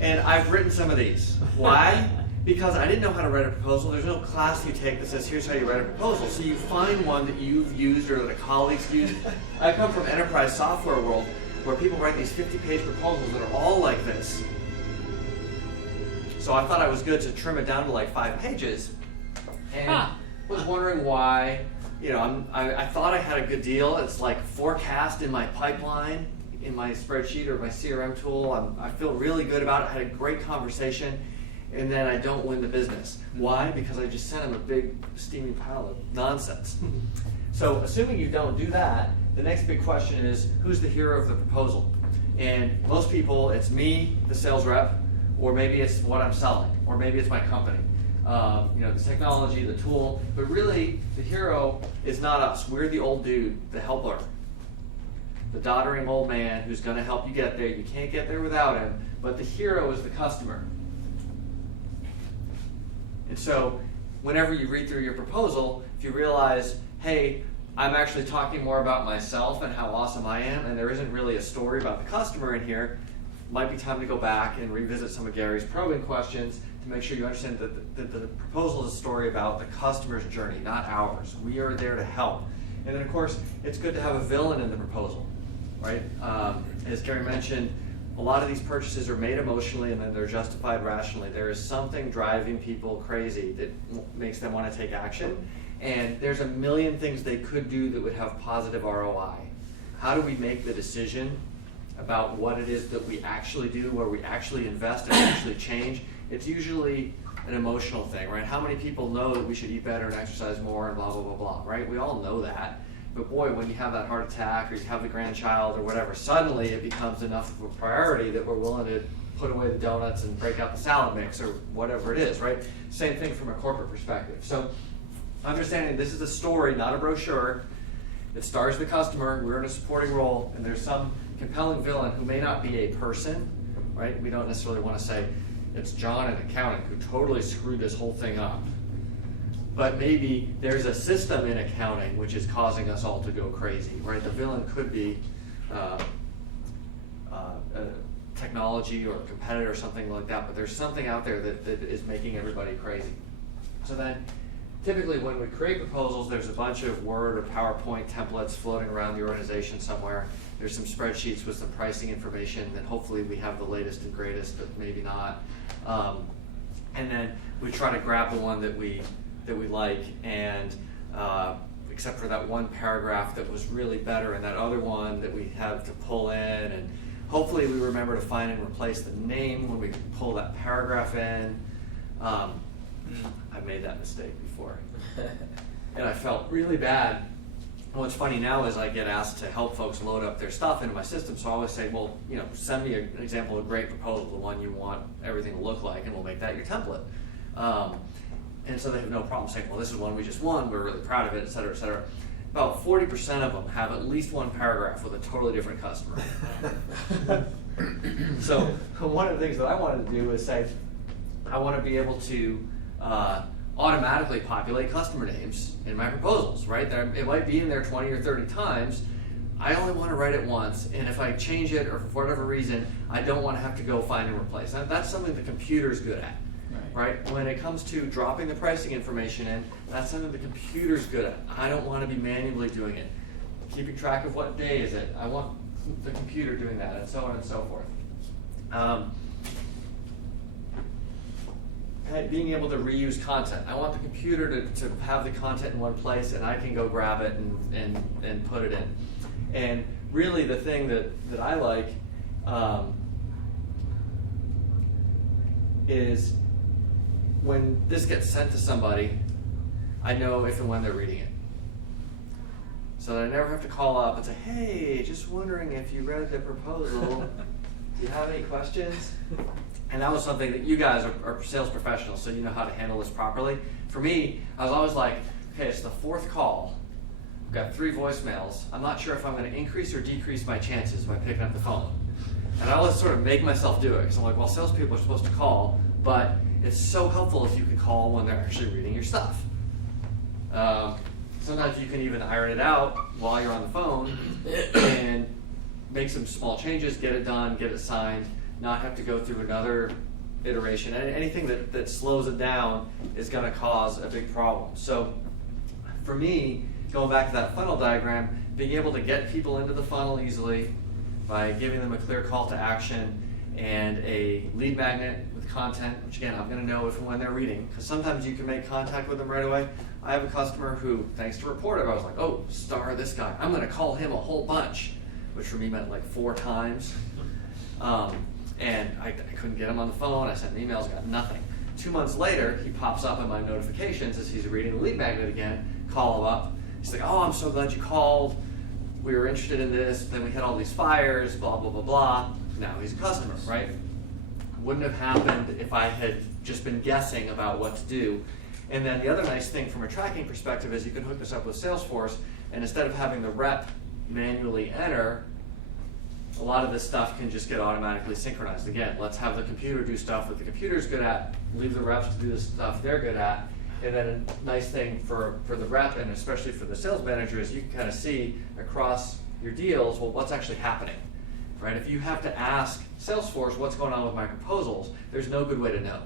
And I've written some of these. Why? Because I didn't know how to write a proposal. There's no class you take that says, here's how you write a proposal. So you find one that you've used or that a colleague's used. I come from enterprise software world where people write these 50-page proposals that are all like this. So I thought I was good to trim it down to like 5 pages. And was wondering why, I thought I had a good deal. It's like forecast in my pipeline, in my spreadsheet or my CRM tool. I feel really good about it. I had a great conversation. And then I don't win the business. Why? Because I just sent him a big steaming pile of nonsense. So assuming you don't do that, the next big question is, who's the hero of the proposal? And most people, it's me, the sales rep, or maybe it's what I'm selling, or maybe it's my company. The technology, the tool, but really the hero is not us. We're the old dude, the helper, the doddering old man who's going to help you get there. You can't get there without him, but the hero is the customer. And so whenever you read through your proposal, if you realize, hey, I'm actually talking more about myself and how awesome I am, and there isn't really a story about the customer in here, it might be time to go back and revisit some of Gary's probing questions to make sure you understand that the proposal is a story about the customer's journey, not ours. We are there to help. And then, of course, it's good to have a villain in the proposal, right? As Gary mentioned, a lot of these purchases are made emotionally and then they're justified rationally. There is something driving people crazy that makes them want to take action. And there's a million things they could do that would have positive ROI. How do we make the decision about what it is that we actually do, where we actually invest and actually change? It's usually an emotional thing, right? How many people know that we should eat better and exercise more and blah, blah, blah, blah, right? We all know that. But boy, when you have that heart attack or you have the grandchild or whatever, suddenly it becomes enough of a priority that we're willing to put away the donuts and break out the salad mix or whatever it is, right? Same thing from a corporate perspective. So understanding this is a story, not a brochure. It stars the customer, we're in a supporting role, and there's some compelling villain who may not be a person, right? We don't necessarily want to say, it's John in accounting who totally screwed this whole thing up. But maybe there's a system in accounting which is causing us all to go crazy, right? The villain could be technology or a competitor or something like that, but there's something out there that is making everybody crazy. So then, typically when we create proposals, there's a bunch of Word or PowerPoint templates floating around the organization somewhere. There's some spreadsheets with some pricing information, and hopefully we have the latest and greatest, but maybe not. And then we try to grab the one that we like, and except for that one paragraph that was really better, and that other one that we have to pull in, and hopefully we remember to find and replace the name when we pull that paragraph in. I've made that mistake before, and I felt really bad. And what's funny now is I get asked to help folks load up their stuff into my system, so I always say, well, send me an example of a great proposal, the one you want everything to look like, and we'll make that your template. And so they have no problem saying, well, this is one we just won, we're really proud of it, et cetera, et cetera. About 40% of them have at least one paragraph with a totally different customer. So one of the things that I wanted to do is say, I want to be able to automatically populate customer names in my proposals, right? It might be in there 20 or 30 times. I only want to write it once, and if I change it or for whatever reason, I don't want to have to go find and replace. That's something the computer's good at, right? When it comes to dropping the pricing information in, that's something the computer's good at. I don't want to be manually doing it. Keeping track of what day is it, I want the computer doing that, and so on and so forth. Being able to reuse content. I want the computer to have the content in one place, and I can go grab it and put it in. And really the thing that I like is when this gets sent to somebody, I know if and when they're reading it. So that I never have to call up and say, hey, just wondering if you read the proposal. Do you have any questions? And that was something that you guys are sales professionals, so you know how to handle this properly. For me, I was always like, okay, it's the fourth call. I've got 3 voicemails. I'm not sure if I'm going to increase or decrease my chances by picking up the phone. And I always sort of make myself do it, because I'm like, well, salespeople are supposed to call, but it's so helpful if you can call when they're actually reading your stuff. Sometimes you can even iron it out while you're on the phone and make some small changes, get it done, get it signed, not have to go through another iteration. And anything that slows it down is going to cause a big problem. So for me, going back to that funnel diagram, being able to get people into the funnel easily by giving them a clear call to action and a lead magnet with content, which again, I'm going to know if and when they're reading, because sometimes you can make contact with them right away. I have a customer who, thanks to Reportive, I was like, oh, star this guy. I'm going to call him a whole bunch, which for me meant like 4 times. And I couldn't get him on the phone. I sent emails, got nothing. 2 months later, he pops up in my notifications as he's reading the lead magnet again. Call him up. He's like, oh, I'm so glad you called. We were interested in this. Then we had all these fires, blah, blah, blah, blah. Now he's a customer, right? Wouldn't have happened if I had just been guessing about what to do. And then the other nice thing from a tracking perspective is you can hook this up with Salesforce, and instead of having the rep manually enter, a lot of this stuff can just get automatically synchronized. Again, let's have the computer do stuff that the computer's good at, leave the reps to do the stuff they're good at, and then a nice thing for the rep, and especially for the sales manager, is you can kind of see across your deals, well, what's actually happening, right? If you have to ask Salesforce what's going on with my proposals, there's no good way to know.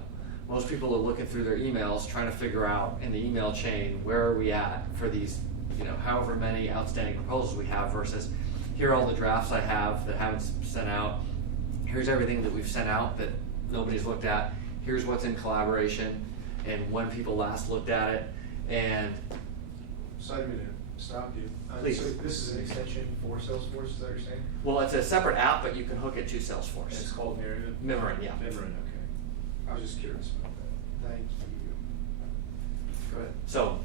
Most people are looking through their emails, trying to figure out in the email chain, where are we at for these, however many outstanding proposals we have versus here are all the drafts I have that haven't sent out. here's everything that we've sent out that nobody's looked at, here's what's in collaboration, and when people last looked at it, and Sorry to stop you. Please. So this is an extension for Salesforce, is that what you're saying? well, it's a separate app, but you can hook it to Salesforce. It's called Miriam? Mimirin, yeah. Mimirin, okay. I was just curious about that. Thank you. Go ahead. So,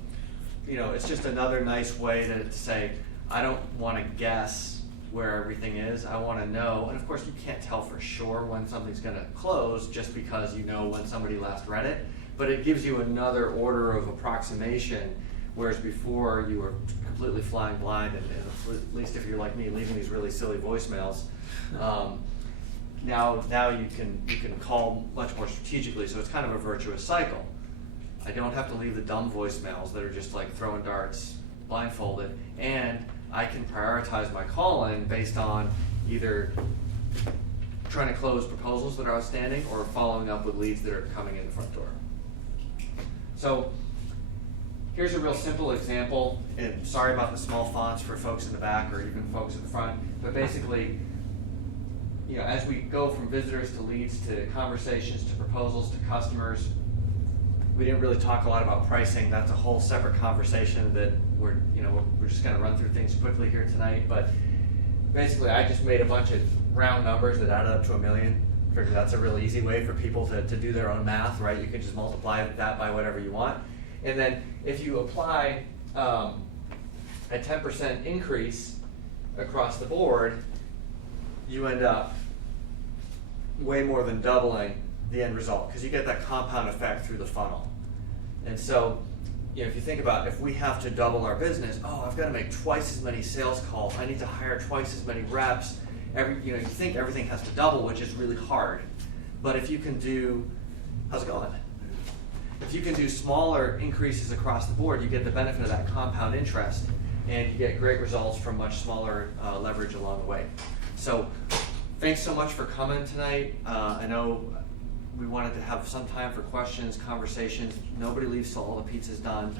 it's just another nice way to say, I don't want to guess where everything is. I want to know, and of course you can't tell for sure when something's going to close just because you know when somebody last read it, but it gives you another order of approximation, whereas before you were completely flying blind, and at least if you're like me, leaving these really silly voicemails. Now you can call much more strategically, so it's kind of a virtuous cycle. I don't have to leave the dumb voicemails that are just like throwing darts blindfolded, and I can prioritize my calling based on either trying to close proposals that are outstanding or following up with leads that are coming in the front door. So here's a real simple example, and sorry about the small fonts for folks in the back or even folks in the front, but basically, as we go from visitors to leads to conversations to proposals to customers, we didn't really talk a lot about pricing. That's a whole separate conversation that we're just going to run through things quickly here tonight. But basically, I just made a bunch of round numbers that added up to $1 million. Figured that's a really easy way for people to do their own math, right? You can just multiply that by whatever you want. And then if you apply a 10% increase across the board, you end up way more than doubling the end result, because you get that compound effect through the funnel. And so, if you think about, if we have to double our business, I've got to make twice as many sales calls, I need to hire twice as many reps. You think everything has to double, which is really hard. But if you can do, how's it going? If you can do smaller increases across the board, you get the benefit of that compound interest, and you get great results from much smaller leverage along the way. So, thanks so much for coming tonight. I know we wanted to have some time for questions, conversations. Nobody leaves till all the pizza's done.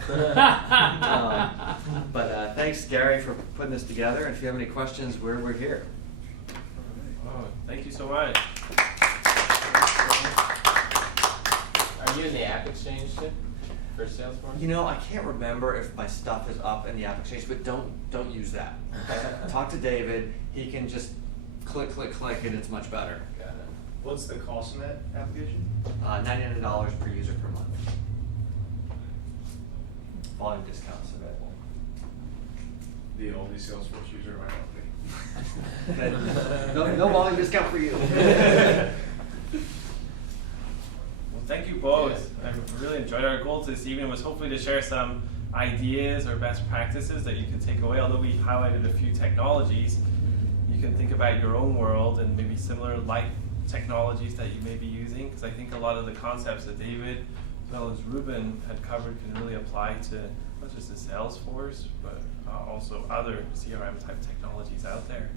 But thanks, Gary, for putting this together. And if you have any questions, we're here. Oh, thank you so much. Are you in the App Exchange too for Salesforce? I can't remember if my stuff is up in the App Exchange, but don't use that. Okay? Talk to David. He can just click, and it's much better. Got it. What's the cost of that application? $99 per user per month. Volume discounts available. The only Salesforce user in my company. No volume discount for you. Well, thank you both. I really enjoyed our goal this evening was hopefully to share some ideas or best practices that you can take away. Although we highlighted a few technologies, you can think about your own world and maybe similar like technologies that you may be using, because I think a lot of the concepts that David as well as Ruben had covered can really apply to not just the Salesforce, but also other CRM type technologies out there.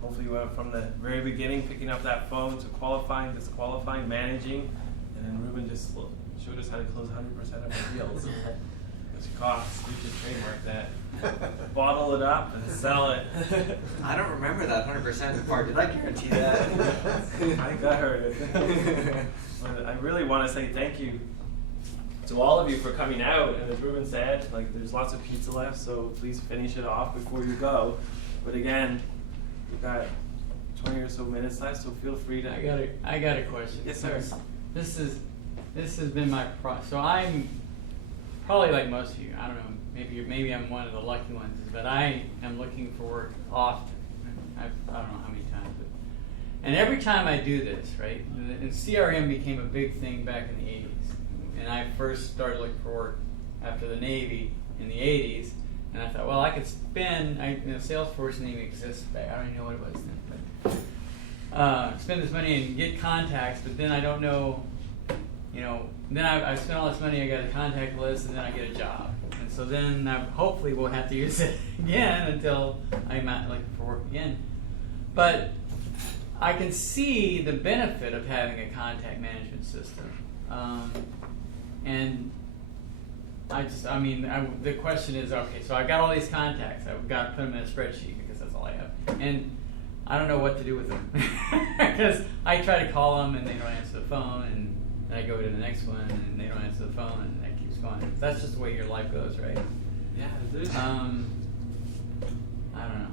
Hopefully you went from the very beginning, picking up that phone, to qualifying, disqualifying, managing, and then Ruben just showed us how to close 100% of our deals. Which costs, we should trademark that. Bottle it up and sell it. I don't remember that 100% part. Did I guarantee that? I got her. But I really want to say thank you to all of you for coming out. And as Ruben said, there's lots of pizza left, so please finish it off before you go. But again, we've got 20 or so minutes left, so feel free to. I got a question. Yes, sir. This has been my so I'm probably like most of you. I don't know. Maybe I'm one of the lucky ones, but I am looking for work often. I don't know how many times, and every time I do this, right? And CRM became a big thing back in the 80s, and I first started looking for work after the Navy in the 80s, and I thought, well, I could spend. Salesforce didn't even exist back. I don't even know what it was then, but spend this money and get contacts, but then I don't know. Then I spend all this money, I got a contact list, and then I get a job. And so then I hopefully won't have to use it again until I'm out looking for work again. But I can see the benefit of having a contact management system. And the question is, okay, so I got all these contacts. I've got to put them in a spreadsheet because that's all I have. And I don't know what to do with them because I try to call them and they don't answer the phone, and then I go to the next one and they don't answer the phone, and that keeps going. That's just the way your life goes, right? Yeah, it is. I don't know.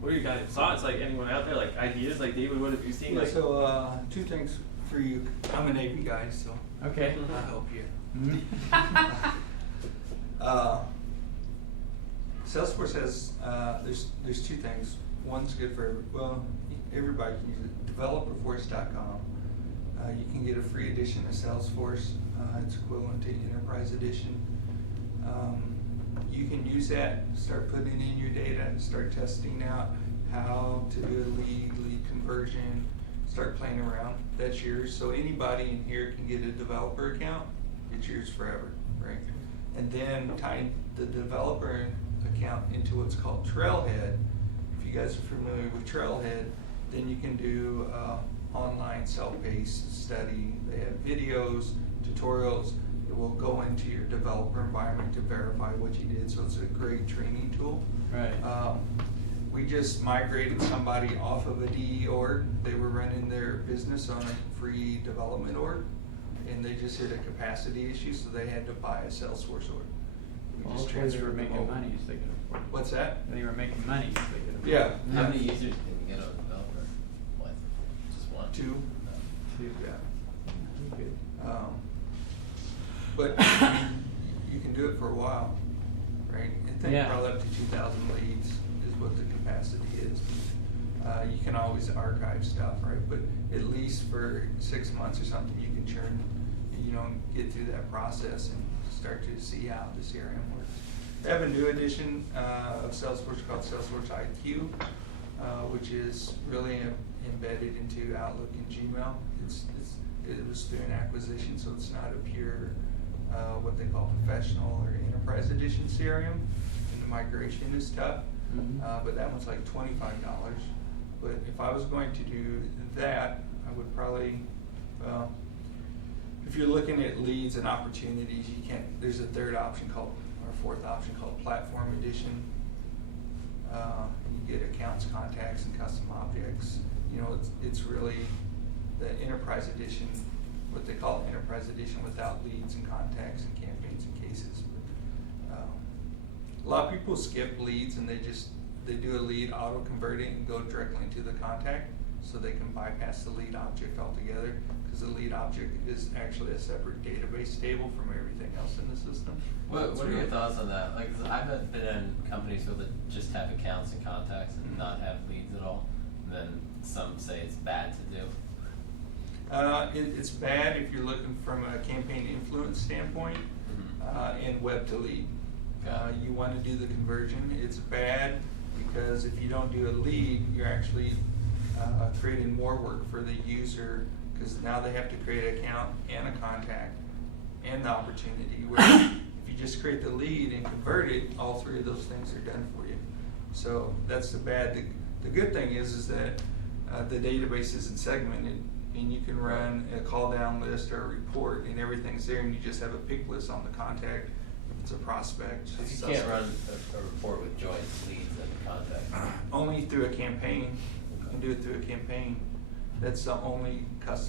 What do you guys thoughts? Like anyone out there, like ideas? Like David, what have you seen? Yeah, Like, so, two things for you. I'm a Navy guy, so Okay. I'll help you. Mhm. Salesforce has, there's two things. One's good for, everybody can use it. Developerforce.com. You can get a free edition of Salesforce. It's equivalent to Enterprise Edition. You can use that, start putting in your data, start testing out how to do a lead conversion, start playing around. That's yours. So anybody in here can get a developer account. It's yours forever, right? And then tie the developer account into what's called Trailhead. If you guys are familiar with Trailhead, then you can do online self-paced study. They have videos, tutorials. It will go into your developer environment to verify what you did. So it's a great training tool. Right. We just migrated somebody off of a DE org. They were running their business on a free development org, and they just hit a capacity issue, so they had to buy a Salesforce org. We Well, just hopefully they were transferred them making over. money, so they could afford it. What's that? They were making money, so they could afford Yeah. it. How many users can you get on a developer? What? Just one? Two. Two. Yeah. Good. But you can do it for a while, right? I think Yeah. probably up to 2,000 leads is what the capacity is. You can always archive stuff, right? But at least for 6 months or something, you can churn, get through that process and start to see how the CRM works. They have a new edition of Salesforce called Salesforce IQ, which is really embedded into Outlook and Gmail. It was through an acquisition, so it's not a pure what they call professional or enterprise edition CRM, and the migration is tough. Mhm. But that one's like $25. But if I was going to do that, I would probably, if you're looking at leads and opportunities, there's a third option or fourth option called Platform Edition. You get accounts, contacts, and custom objects. It's really the Enterprise Edition, what they call Enterprise Edition without leads and contacts and campaigns and cases. A lot of people skip leads and they do a lead, auto-convert it, and go directly into the contact, so they can bypass the lead object altogether, because the lead object is actually a separate database table from everything else in the system. What are your thoughts on that? Like, 'cause I've been in companies where they just have accounts and contacts and not have leads at all. And then some say it's bad to do. It's bad if you're looking from a campaign influence standpoint, and web to lead. You want to do the conversion. It's bad because if you don't do a lead, you're actually creating more work for the user, because now they have to create an account and a contact and the opportunity. Where if you just create the lead and convert it, all three of those things are done for you. So that's the bad. The good thing is that the database isn't segmented, and you can run a call down list or a report, and everything's there, and you just have a pick list on the contact. If it's a prospect, If it's you can't run a report with joints, leads, and contacts. only through a campaign. You can do it through a campaign. That's the only that's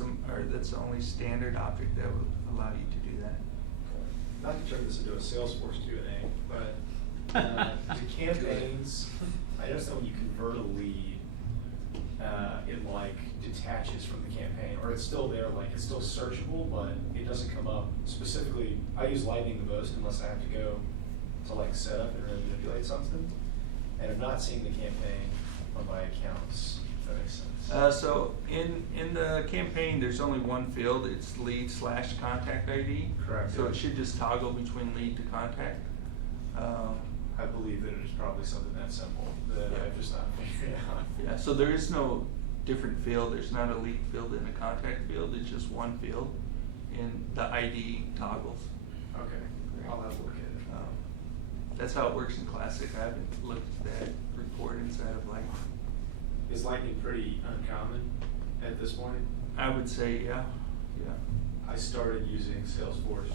the only standard object that would allow you to do that. Not to turn this into a Salesforce Q&A, but the campaigns, I noticed that when you convert a lead, it like detaches from the campaign, or it's still there, like it's still searchable, but it doesn't come up specifically. I use Lightning the most unless I have to go to like set up and really manipulate something. And I've not seen the campaign on my accounts, if that makes sense. So in the campaign, there's only one field. It's lead/contact ID. Correct. So it should just toggle between lead to contact. I believe that it is probably something that simple that I've just not figured out. Yeah, so there is no different field. There's not a lead field and a contact field. It's just one field, and the ID toggles. Okay, I'll have a look at it. That's how it works in Classic. I haven't looked at that report inside of Lightning. Is Lightning pretty uncommon at this point? I would say, yeah. I started using Salesforce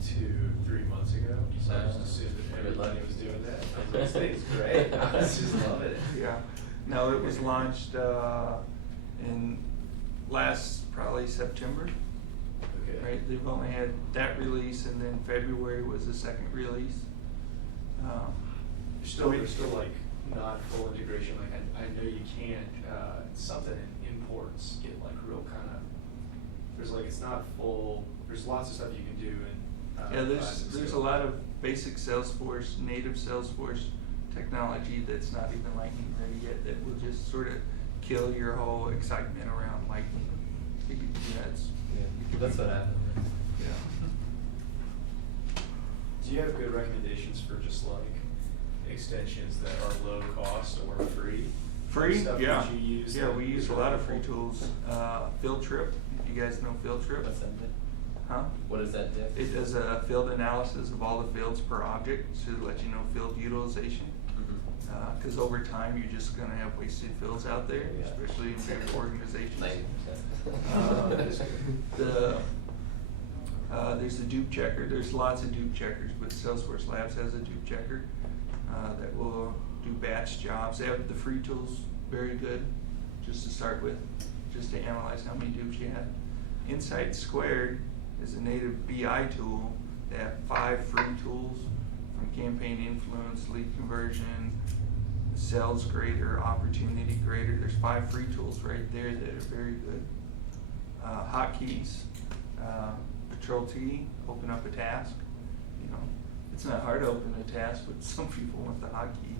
2-3 months ago, so I just assumed that everybody was doing that. I was like, this thing's great. I was just loving it. Yeah. No, it was launched in last probably September. Okay. Right, they've only had that release, and then February was the second release. There's still like not full integration. Like I know you can't something in imports get like real kind of. There's like it's not full. There's lots of stuff you can do and. Yeah, there's a lot of basic Salesforce, native Salesforce technology that's not even Lightning ready yet, that will just sort of kill your whole excitement around Lightning. That's what happened. Yeah. Do you have good recommendations for just like extensions that are low cost or free? Free? Stuff Yeah. that you use Yeah, that we use is a lot of free helpful? tools. Field Trip, if you guys know Field Trip. What's that do? Huh? What does that do? It does a field analysis of all the fields per object to let you know field utilization. Mhm. Because over time, you're just going to have wasted fields out there, Yeah. especially in big organizations. 90%. There's a dupe checker. There's lots of dupe checkers, but Salesforce Labs has a dupe checker that will do batch jobs. They have the free tools, very good, just to start with, just to analyze how many dupes you have. Insight Squared is a native BI tool. They have 5 free tools from campaign influence, lead conversion, sales grader, opportunity grader. There's 5 free tools right there that are very good. Hotkeys, Control T, open up a task. You know, it's not hard to open a task, but some people want the hotkey.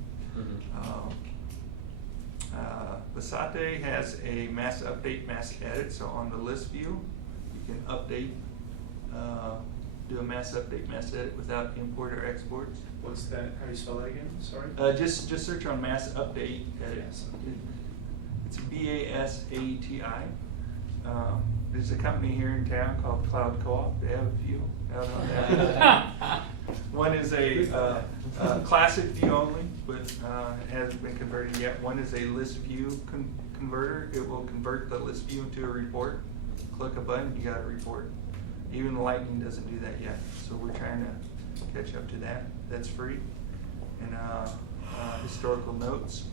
Basate has a mass update, mass edit. So on the list view, you can update, do a mass update, mass edit without import or exports. What's that? How do you spell that again? Sorry. Just search on mass update. Mass update. It's BASATI. There's a company here in town called Cloud Co-op. They have a few out on that. One is a classic view only, but it hasn't been converted yet. One is a list view converter. It will convert the list view into a report. Click a button, you got a report. Even the Lightning doesn't do that yet, so we're trying to catch up to that. That's free. And historical notes.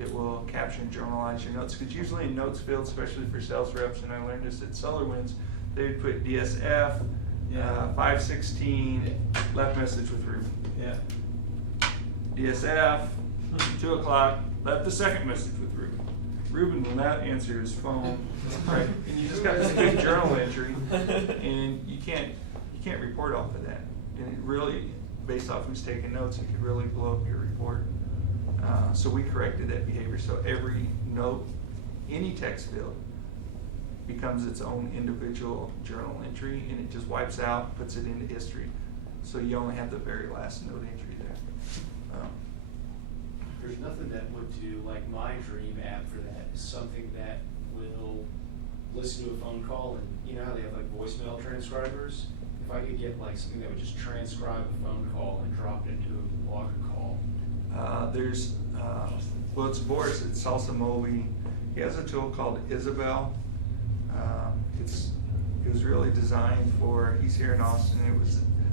It will capture and journalize your notes, because usually in notes field, especially for sales reps, and I learned this at SolarWinds, they'd put DSF, 516, left message with Ruben. Yeah. DSF, 2 o'clock, left the second message with Ruben. Ruben will not answer his phone, right? And you just got this big journal entry, and you can't report off of that. And it really, based off who's taking notes, it could really blow up your report. So we corrected that behavior. So every note, any text field, becomes its own individual journal entry, and it just wipes out, puts it into history. So you only have the very last note entry there. There's nothing that would do, like my dream app for that is something that will listen to a phone call, and you know how they have like voicemail transcribers? If I could get like something that would just transcribe a phone call and drop it into a logger call. Well, it's Boris, it's Salsa Moby. He has a tool called Isabel. It was really designed for, he's here in Austin,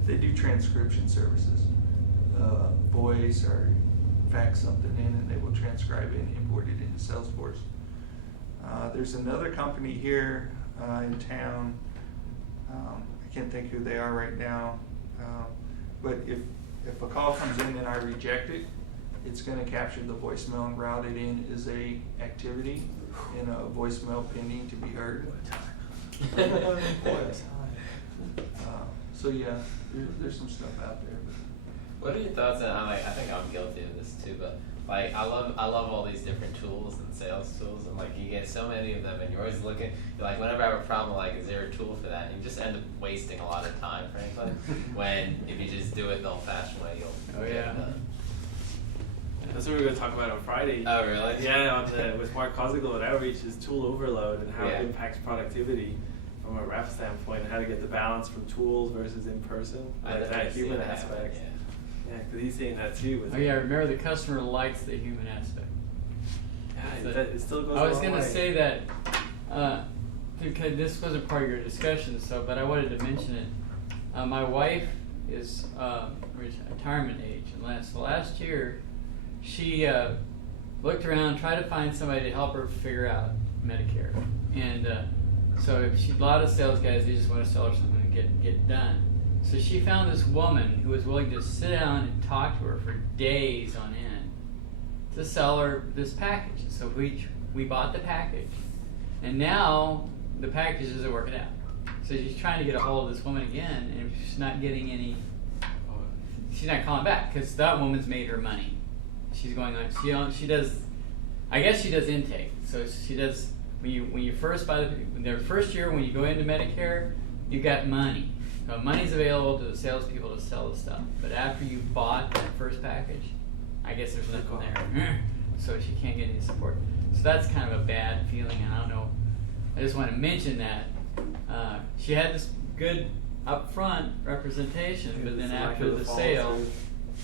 they do transcription services. Voice or fax something in, and they will transcribe it and import it into Salesforce. There's another company here in town, I can't think who they are right now, but if a call comes in and I reject it, it's going to capture the voicemail and route it in as a activity in a voicemail pending to be heard. So yeah, there's some stuff out there. What are your thoughts on, I think I'm guilty of this too, but like I love all these different tools and sales tools, and like you get so many of them, and you're always looking, you're like, whenever I have a problem, like, is there a tool for that? And you just end up wasting a lot of time, frankly, when if you just do it the old-fashioned way, you'll get it done. That's what we're going to talk about on Friday. Oh, really? Yeah, with Mark Cosgrove at Outreach is tool overload and how Yeah. it impacts productivity from a rep standpoint, and how to get the balance from tools versus in person, I like that definitely see human that aspect. happen, Yeah, because he's saying that too. Oh yeah, remember the customer likes the human aspect. Yeah, it still goes. I was a long going to way. say that because this wasn't part of your discussion, but I wanted to mention it. My wife is retirement age, and last year she looked around, tried to find somebody to help her figure out Medicare. And so if a lot of sales guys, they just want to sell her something and get done. So she found this woman who was willing to sit down and talk to her for days on end to sell her this package. So we bought the package, and now the package isn't working out. So she's trying to get a hold of this woman again, and she's not getting any. She's not calling back because that woman's made her money. She's going on. She does. I guess she does intake. So she does when you first buy their first year when you go into Medicare, you got money. So money's available to the salespeople to sell the stuff. But after you bought that first package, I guess there's nothing there. So she can't get any support. So that's kind of a bad feeling, and I don't know. I just want to mention that she had this good upfront representation, but then after the sale,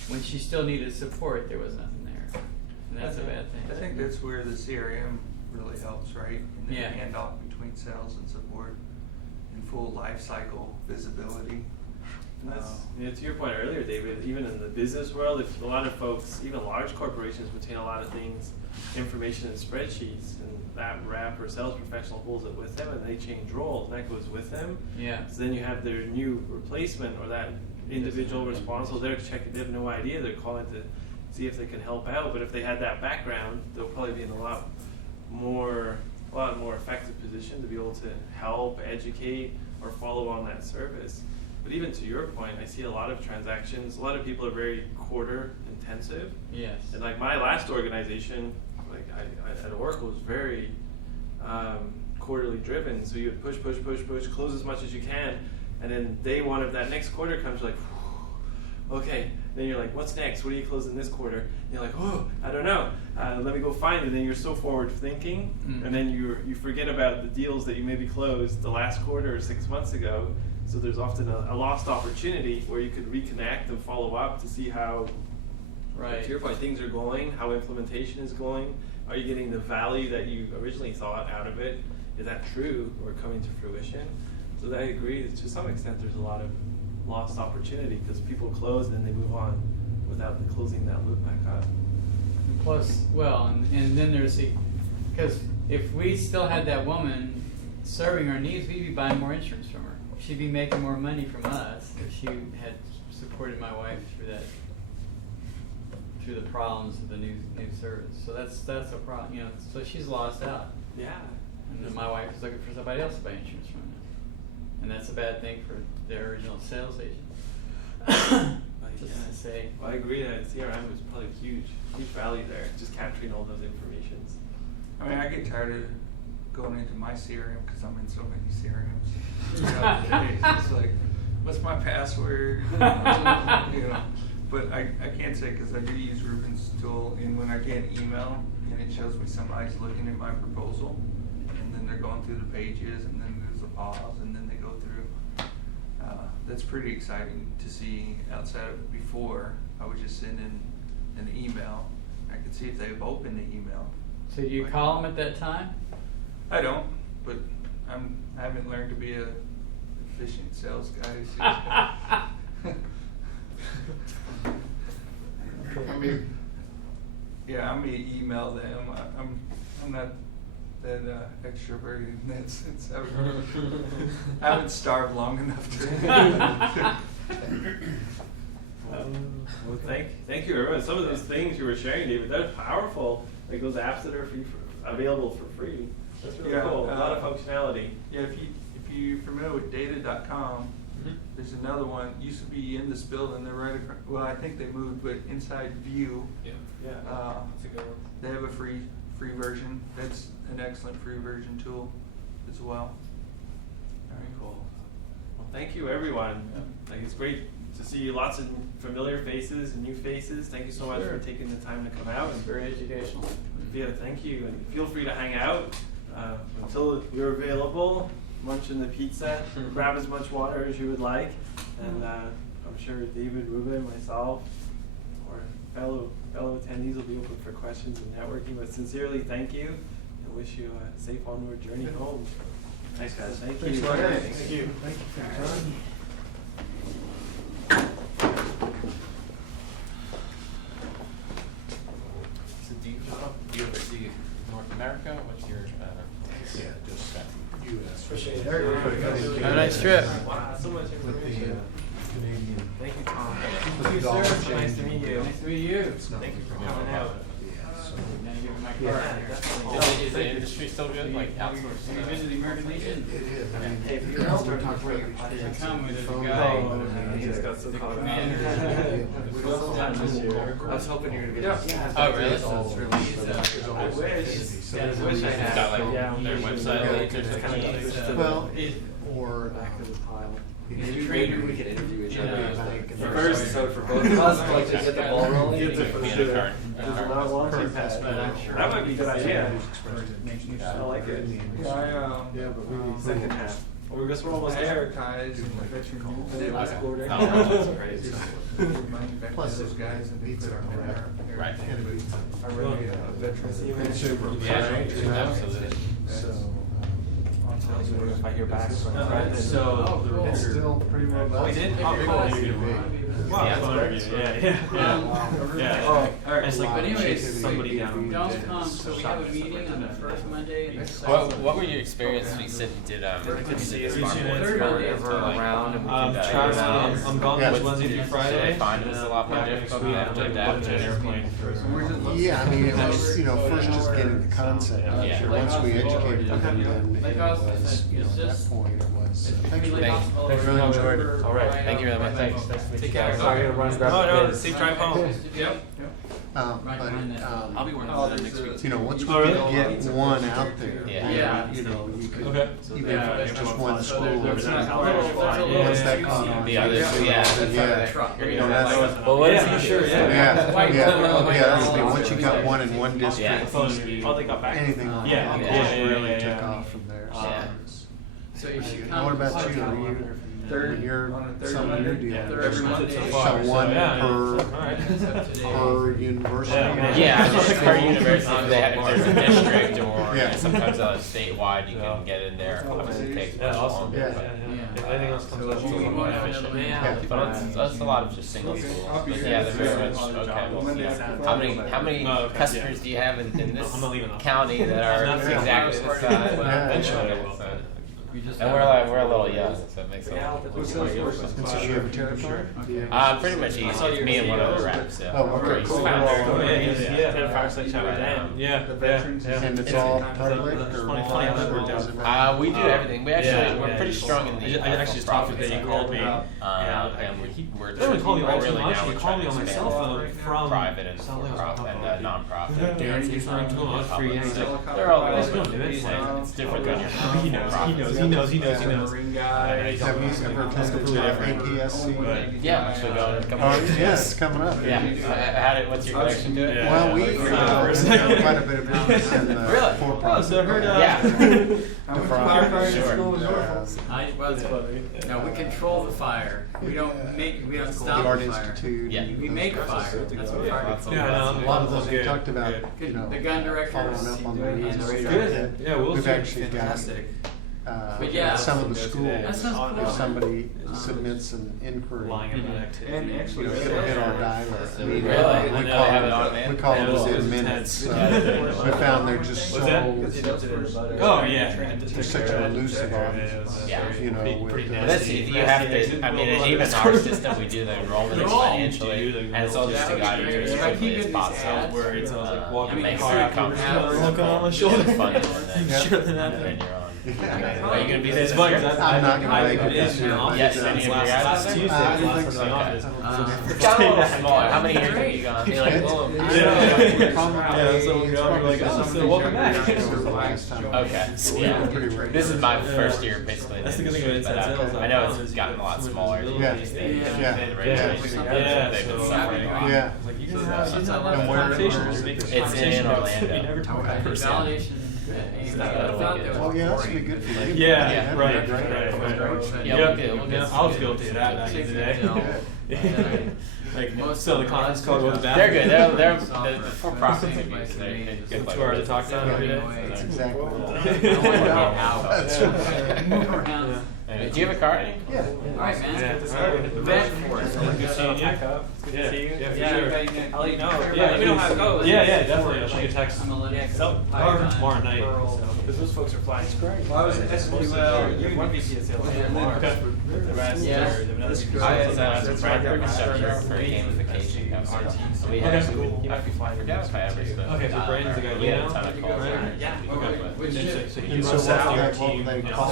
when she still needed support, there was nothing there. And that's a bad thing. I think that's where the CRM really helps, right? In the Yeah. handoff between sales and support and full life cycle visibility. And that's, to your point earlier, David, even in the business world, if a lot of folks, even large corporations, retain a lot of things, information in spreadsheets, and that rep or sales professional holds it with them, and they change roles, and that goes with them. Yeah. So then you have their new replacement or that individual responsible. They're checking. They have no idea. They're calling to see if they can help out. But if they had that background, they'll probably be in a lot more effective position to be able to help, educate, or follow on that service. But even to your point, I see a lot of transactions. A lot of people are very quarter intensive. Yes. And like my last organization, like I at Oracle, was very quarterly driven. So you would push, close as much as you can, and then day one of that next quarter comes, you're like, okay. Then you're like, what's next? What are you closing this quarter? And you're like, oh, I don't know. Let me go find it. And then you're so forward thinking, and then you forget about the deals that you maybe closed the last quarter or 6 months ago. So there's often a lost opportunity where you could reconnect and follow up to see how, Right. to your point, things are going, how implementation is going. Are you getting the value that you originally thought out of it? Is that true or coming to fruition? So I agree. To some extent, there's a lot of lost opportunity because people close and then they move on without closing that loop back up. Plus, well, and then there's because if we still had that woman serving our needs, we'd be buying more insurance from her. She'd be making more money from us if she had supported my wife through the problems of the new service. So that's a problem, you know. So she's lost out, Yeah. and then my wife is looking for somebody else to buy insurance from us, and that's a bad thing for the original sales agent. Just to say. Well, I agree that CRM is probably huge value there, just capturing all those informations. I mean, I get tired of going into my CRM because I'm in so many CRMs. It's like, what's my password? You know. But I can't say because I do use Ruben's tool, and when I get an email and it shows me somebody's looking at my proposal, and then they're going through the pages, and then there's a pause, and then they go through. That's pretty exciting to see. Outside of before, I would just send in an email. I could see if they've opened the email. So do you call them at that time? I don't, but I haven't learned to be a efficient sales guy. I mean, yeah, I may email them. I'm not that extroverted in that sense. I haven't starved long enough to. Well, thank you, everyone. Some of those things you were sharing, David, that's powerful. Like those apps that are available for free. That's really cool. A lot of functionality. Yeah, if you're familiar with data.com, there's another one. Used to be in this building. They're right across. Well, I think they moved, but inside View. Yeah. That's a good one. They have a free version. That's an excellent free version tool as well. Very cool. Well, thank you, everyone. Like it's great to see lots of familiar faces and new faces. Thank you so much for taking the time to come out. It's very educational. Yeah, thank you. And feel free to hang out until you're available. Munch in the pizza. Grab as much water as you would like. And I'm sure David, Ruben, myself, or fellow attendees will be open for questions and networking. But sincerely, thank you, and wish you a safe onward journey home. Thanks, guys. Thank you. Thank you. Thank you for your time. So do you Do you oversee North America? What's your? Yeah, just US. Appreciate it. Have a nice trip. Wow, so much With the information. Canadian. Thank you, Tom. with Thank you, the dollar sir. Nice change to meet and you. Nice to meet you. It's not Thank you for like coming out. Yeah, so. Now give me my Yeah, card here. definitely. Is the industry still good? Like outsourced? Have you been to the American Legion? It is, I mean, Hey, if if you're you're out there out talking about your They podcast come and with your a phone, guy. He just got so The caught up. commander. I was hoping you were gonna get this. Oh, really? So it's really- I wish. So Yeah, I there's wish I a- had. Got, like, Yeah. their website Yeah. link or something? Well, Is- or Maybe we could interview each other. Yeah. Like, The first episode for both of us, like to get the ball rolling. Get the- Like, get a card. But I'm sure. That might be a good idea. Yeah. I like it. Yeah, but we Second half. Well, I guess we're almost there. Advertise and veteran youth. Oh, that's crazy. plus those guys and beats are Right. candidates. I really veteran. Consumer. Yeah, right? absolutely. So, If I hear back from Oh, friends. so- it's cool. still pretty robust. Oh, you did? Oh, Very cool. good to be. Wow, Yeah, that's that's great. great. Oh, all right. It's like, but anyways, somebody down. don't come, so we have a meeting on the first Monday and the second. What were your experiences? You said you did Good to see you. smart Appreciate it. boards Third for Monday. for, like, around and we could Travis, dive I'm gone Yeah. Wednesday through Did Friday. they find it was a lot more difficult to have to adapt to an airplane? Yeah, I mean, it was, first just getting the concept. Yeah. Once we educated them, then Like it us, was, it's at that just- point, it was. Thanks Thanks. Thanks, really enjoyed it. All right. Thank you very much. Thanks. Take care. Sorry, Oh, no, safe drive home. Yep. Right behind that. I'll be working Oh, on that there's next week. Once we Oh, could really? get one out there. Yeah. Yeah. You could, Okay. even Yeah, if it's just one So school. there's a once little that caught on. The others, yeah. truck. You're You know, gonna that's- like- Well, what is Yeah. he? Sure, Yeah, yeah, White yeah, collar, white that'd be, collar. once you got one in one Yeah. district, Oh, they got back. anything like Yeah, that yeah, just yeah, really yeah, took yeah. off from there. So Yeah. it's- So if you And come. what about you? Are you, Third, you're on a third something new Monday? deal? Third every Monday. So one yeah. per, Alright. per university? Yeah, just per university, if they have, if there's a district or Yeah. sometimes statewide, you can get in there. Obviously, it takes Yeah, awesome. longer, Yeah. but, If anything else comes up, So you we'll want go another man? Yeah. but it's a lot of just single schools. But yeah, they're very much okay. Well, yeah. How many Oh, okay, customers do you have in this I'm not leaving off. county that are Nothing. exactly the size? Yeah. Eventually, I will. so. You just And have- we're a little young, so it makes it. And so you have a territory? Pretty much easy. It's me and one other rep. So Oh, okay, we're cool. Yeah. Did a fireside chat with them. Yeah. The veterans. And it's all public or private or does it matter? We do everything. We actually we're yeah. pretty strong in the I actually just talked to profit him. He side. called me. And we're They would call me all too really much. now He we're called trying me to on my expand cell phone from private and Salt Lake, for-profit and Oklahoma. non-profit. Darren, he's not doing it for you. So they're all Let's over. go do it. It's different when you're He knows. He knows. He knows. He knows. He knows. Ring guy. Have you ever attended APSC? Yeah, so go and come Oh, on. yes, coming up. Yeah. What's your connection to it? Yeah. Well, we have quite a bit of business in the Really? for-profit. Oh, so I heard, Yeah. No, we control the fire. We don't The stop Art the fire. Institute. Yeah. and We those make guys. fire. That's what Yeah. fire. Yeah, A lot of those we Good. talked about, Good. The gun directors following up on the and meetings. the Good. Yeah, we'll We've see. actually got, Fantastic. But yeah. some of the schools, That sounds cool. if somebody submits an inquiry, Lying about activity. And actually, it'll hit our dialer. Really? We I know, call have it it, automated? we call Yeah, it it was within intense. minutes. Yeah. We found they're just What's that? so, Oh yeah. they're such an elusive audience, Yeah. you know, with Pretty the. But that's you have to. I mean, and even our system, we do the enrollment financially, and it's all just to guide you as quickly as possible. Where it's like walking It makes car it after comfortable. looking on my shoulder. It's fun, and then, Sure than that. and then you're on. Yeah. Are you gonna be It's this funny year? 'cause I'm not gonna make it I this year. Yes, any of your guys last out Tuesday. there? I Last think so. Sunday office. It's got a little smaller. How many years have you gone? You're like, It's- whoa. Yeah. Probably- Yeah, so we're like, oh, so welcome back. Last time. Okay. Yeah. Pretty rare. This is my first year basically. in That's the good thing industry, about inside but, sales, I know though. it's gotten a lot smaller. Yeah. These days. Yeah. The Yeah. regulations, Yeah. they've been So- suffering a lot. Yeah. It's like you can have And where conversations. is it? It's in Orlando. You never talk about person. Validation. Oh, yeah, that's gonna be good for you. Yeah, Yeah. right, That'd be great. right. Yeah, Yep. we'll get I was some guilty of that back in the day. Yeah. Like, Most so the of conference us call goes are- back. They're good. They're Software. the for-profit Software. interviews. They It's get a like 2 hour business. talk time every day. That's exactly. Yeah. That's right. Move around. Hey, do you have a car? Yeah. All right, man. Good to see you. Vent for us. Good seeing you. Pack up. It's good to see you. Yeah, for Yeah, sure. everybody- I'll let you know. Yeah, let me know how it goes. Yeah, definitely. I'll shoot you a text. I'm a little. Yeah, So, however, tomorrow night. Because those folks are flying. It's great. Well, I was asking you, You're one VP of sales tomorrow. Okay. The rest Yeah. are another VP of I sales. was That's a right. project instructor for a gamification company. So we Okay. actually would, You might be flying forget if I ever spoke. Okay, so Brandon's the guy we had now? a ton of calls. Yeah. Okay. Which So ship? he And so runs what out they, your what team. they you know, call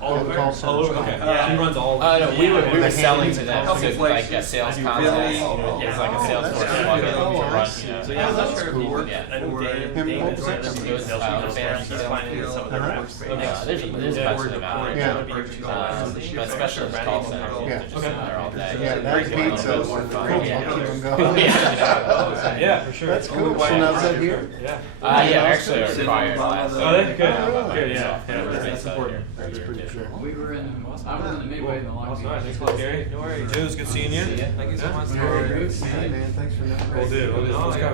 all over. call All over. Okay. Yeah. He runs all. Oh no, we Yeah. were selling to them, Couple so like a places. sales Have you contest. really- It's like a Oh, Salesforce that's plugin good. to Oh, I run, see. you know. So yeah, I'm not That's sure if cool. he worked. Yeah. I know Dave. Him, Dave what is was that the company? sales manager. He's flying in some of the Uh-huh. reps. There's a bunch of them out there. Yeah. But especially the call center, Yeah. they're just there all day. Yeah, that beats us. Cool. I'll keep them going. Yeah, for sure. That's cool. So now is that here? Yeah. Yeah, actually are required last. Oh, that's good. Oh, Good, yeah. That's important. That's pretty cool. We were in. I was in the midway in the long. Awesome. All right, thanks a lot, Gary. No worries. It was good seeing you. Thank you so much. Hey, man, thanks for that. We'll do. Let's go.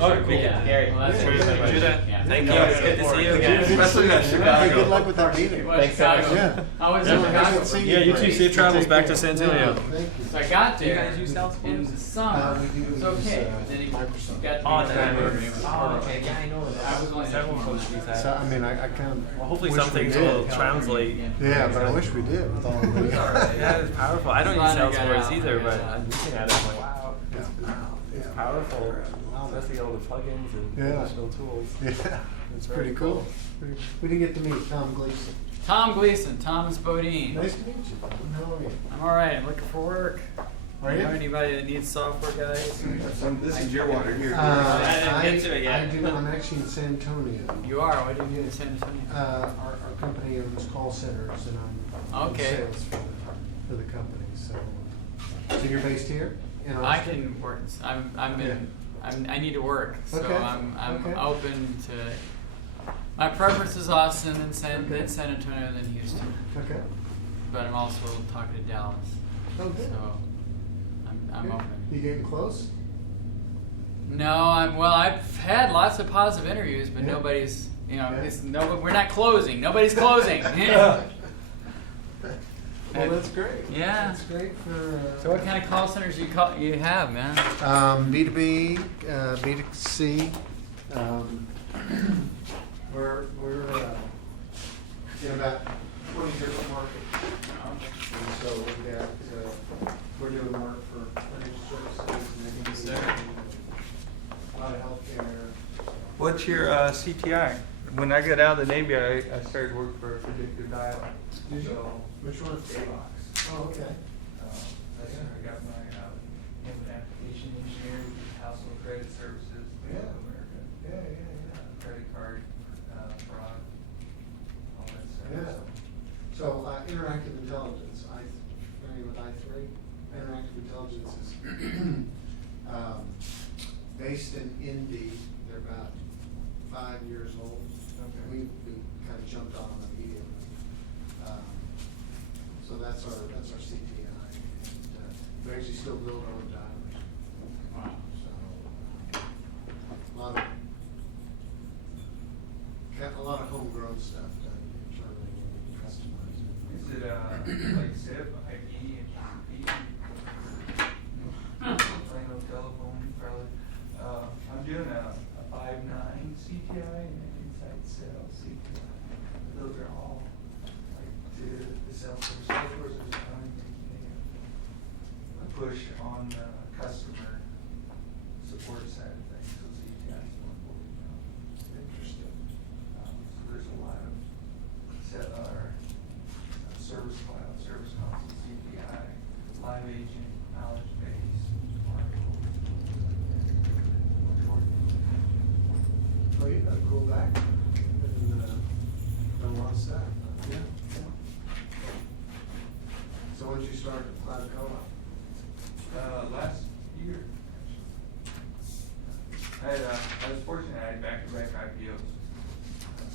Oh, cool. Gary. Well, that's Judah, Judah, thank you. Yeah. It's good to see you again. Especially in Hey, Chicago. good luck with that meeting. Well, Chicago. Yeah. I was Yeah, in man. Chicago. Good seeing Yeah, you too. Brady. Safe travels Take back care. to San Antonio. Thank you. So I got there. Do you guys use Salesforce? in the summer. We do It's use, okay. But then he Microsoft. got to Oh, be then- Oh, okay. Yeah, I know I was only there Everyone for posts a month. these So, I mean, I kind of. Well, hopefully wish some we things did. will translate. Yeah, but I wish we did. With all the Yeah, it's powerful. I don't use Glad I got Salesforce out. either, but I'm looking at it. I'm like, wow, Yeah. powerful. Especially all the plugins and Yeah. additional tools. Yeah, it's pretty cool. We didn't get to meet Tom Gleason. Tom Gleason, Thomas Bodine. Nice to meet you. How are you? I'm all right. I'm looking for work. Are you? Know anybody that needs software guys? This is your water here. I didn't get to it yet. I do. I'm actually in San Antonio. You are. Why didn't you in San Antonio? Our company owns call centers, and I'm in Okay. sales for the company. So you're based here in I Austin? can work. I need to work, so Okay. I'm Okay. open to. My preference is Austin, then San Antonio, then Houston. Okay. But I'm also talking to Dallas, Oh, good. so I'm Good. open. You getting close? No, I've had lots of positive interviews, but Yeah. nobody's. Yeah. We're not closing. Nobody's closing. Well, that's great. Yeah. That's great for. So what kind of call centers you have, man? B2B, B2C. We're in about 20 different markets. And so we've got, we're doing work for financial services and education, a lot of healthcare. What's your CTI? When I got out of the Navy, I started work for Predictive Dialogue. Did you? So, Which one? Daybox. Oh, okay. That's where I got my application engineer, household credit services, Bank of America. Yeah. Credit card, fraud, all that stuff. Yeah. So, interactive intelligence, familiar with I3? Interactive intelligence is based in Indy. They're about 5 years old. Okay. We kind of jumped on them immediately. So that's our CTI. And, we actually still build our own dialers. Wow. So, a lot of homegrown stuff done internally and customized. Is it like zip, IP, and Plano telephone, probably? I'm doing a 5.9 CTI and an inside sales CTI. Those are all like to the Salesforce. Salesforce is becoming a push on the customer support side of things, so CTI is more important now. Interesting. So there's a lot of service cloud, service console, CPI, live agent, knowledge base, Oracle. Oh, you got a cool back. And, done a lot of stuff. Yeah. So when did you start at Cloud Co-op? Last year, actually. I was fortunate, I had back-to-back IPOs.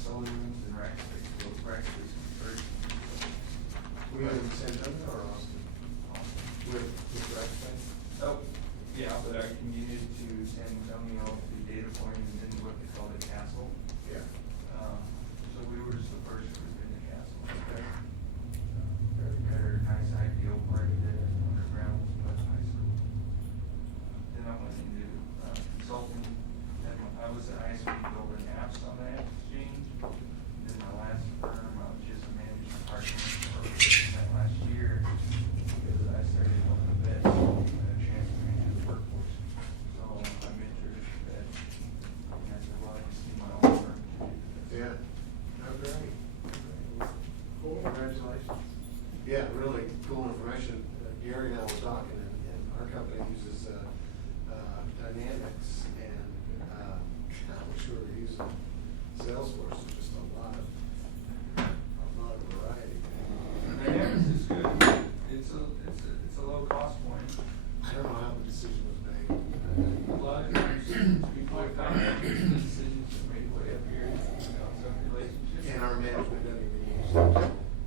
Solar rooms and Rackspace, both Rackspace first. Were you in San Antonio or Austin? With Rackspace? Oh, yeah, but I commuted to San Antonio to Data Point and then what they call the castle. Yeah. So we were just the first group in the castle. people with financial decisions are made way up here, some relationships. And our management doesn't even use it.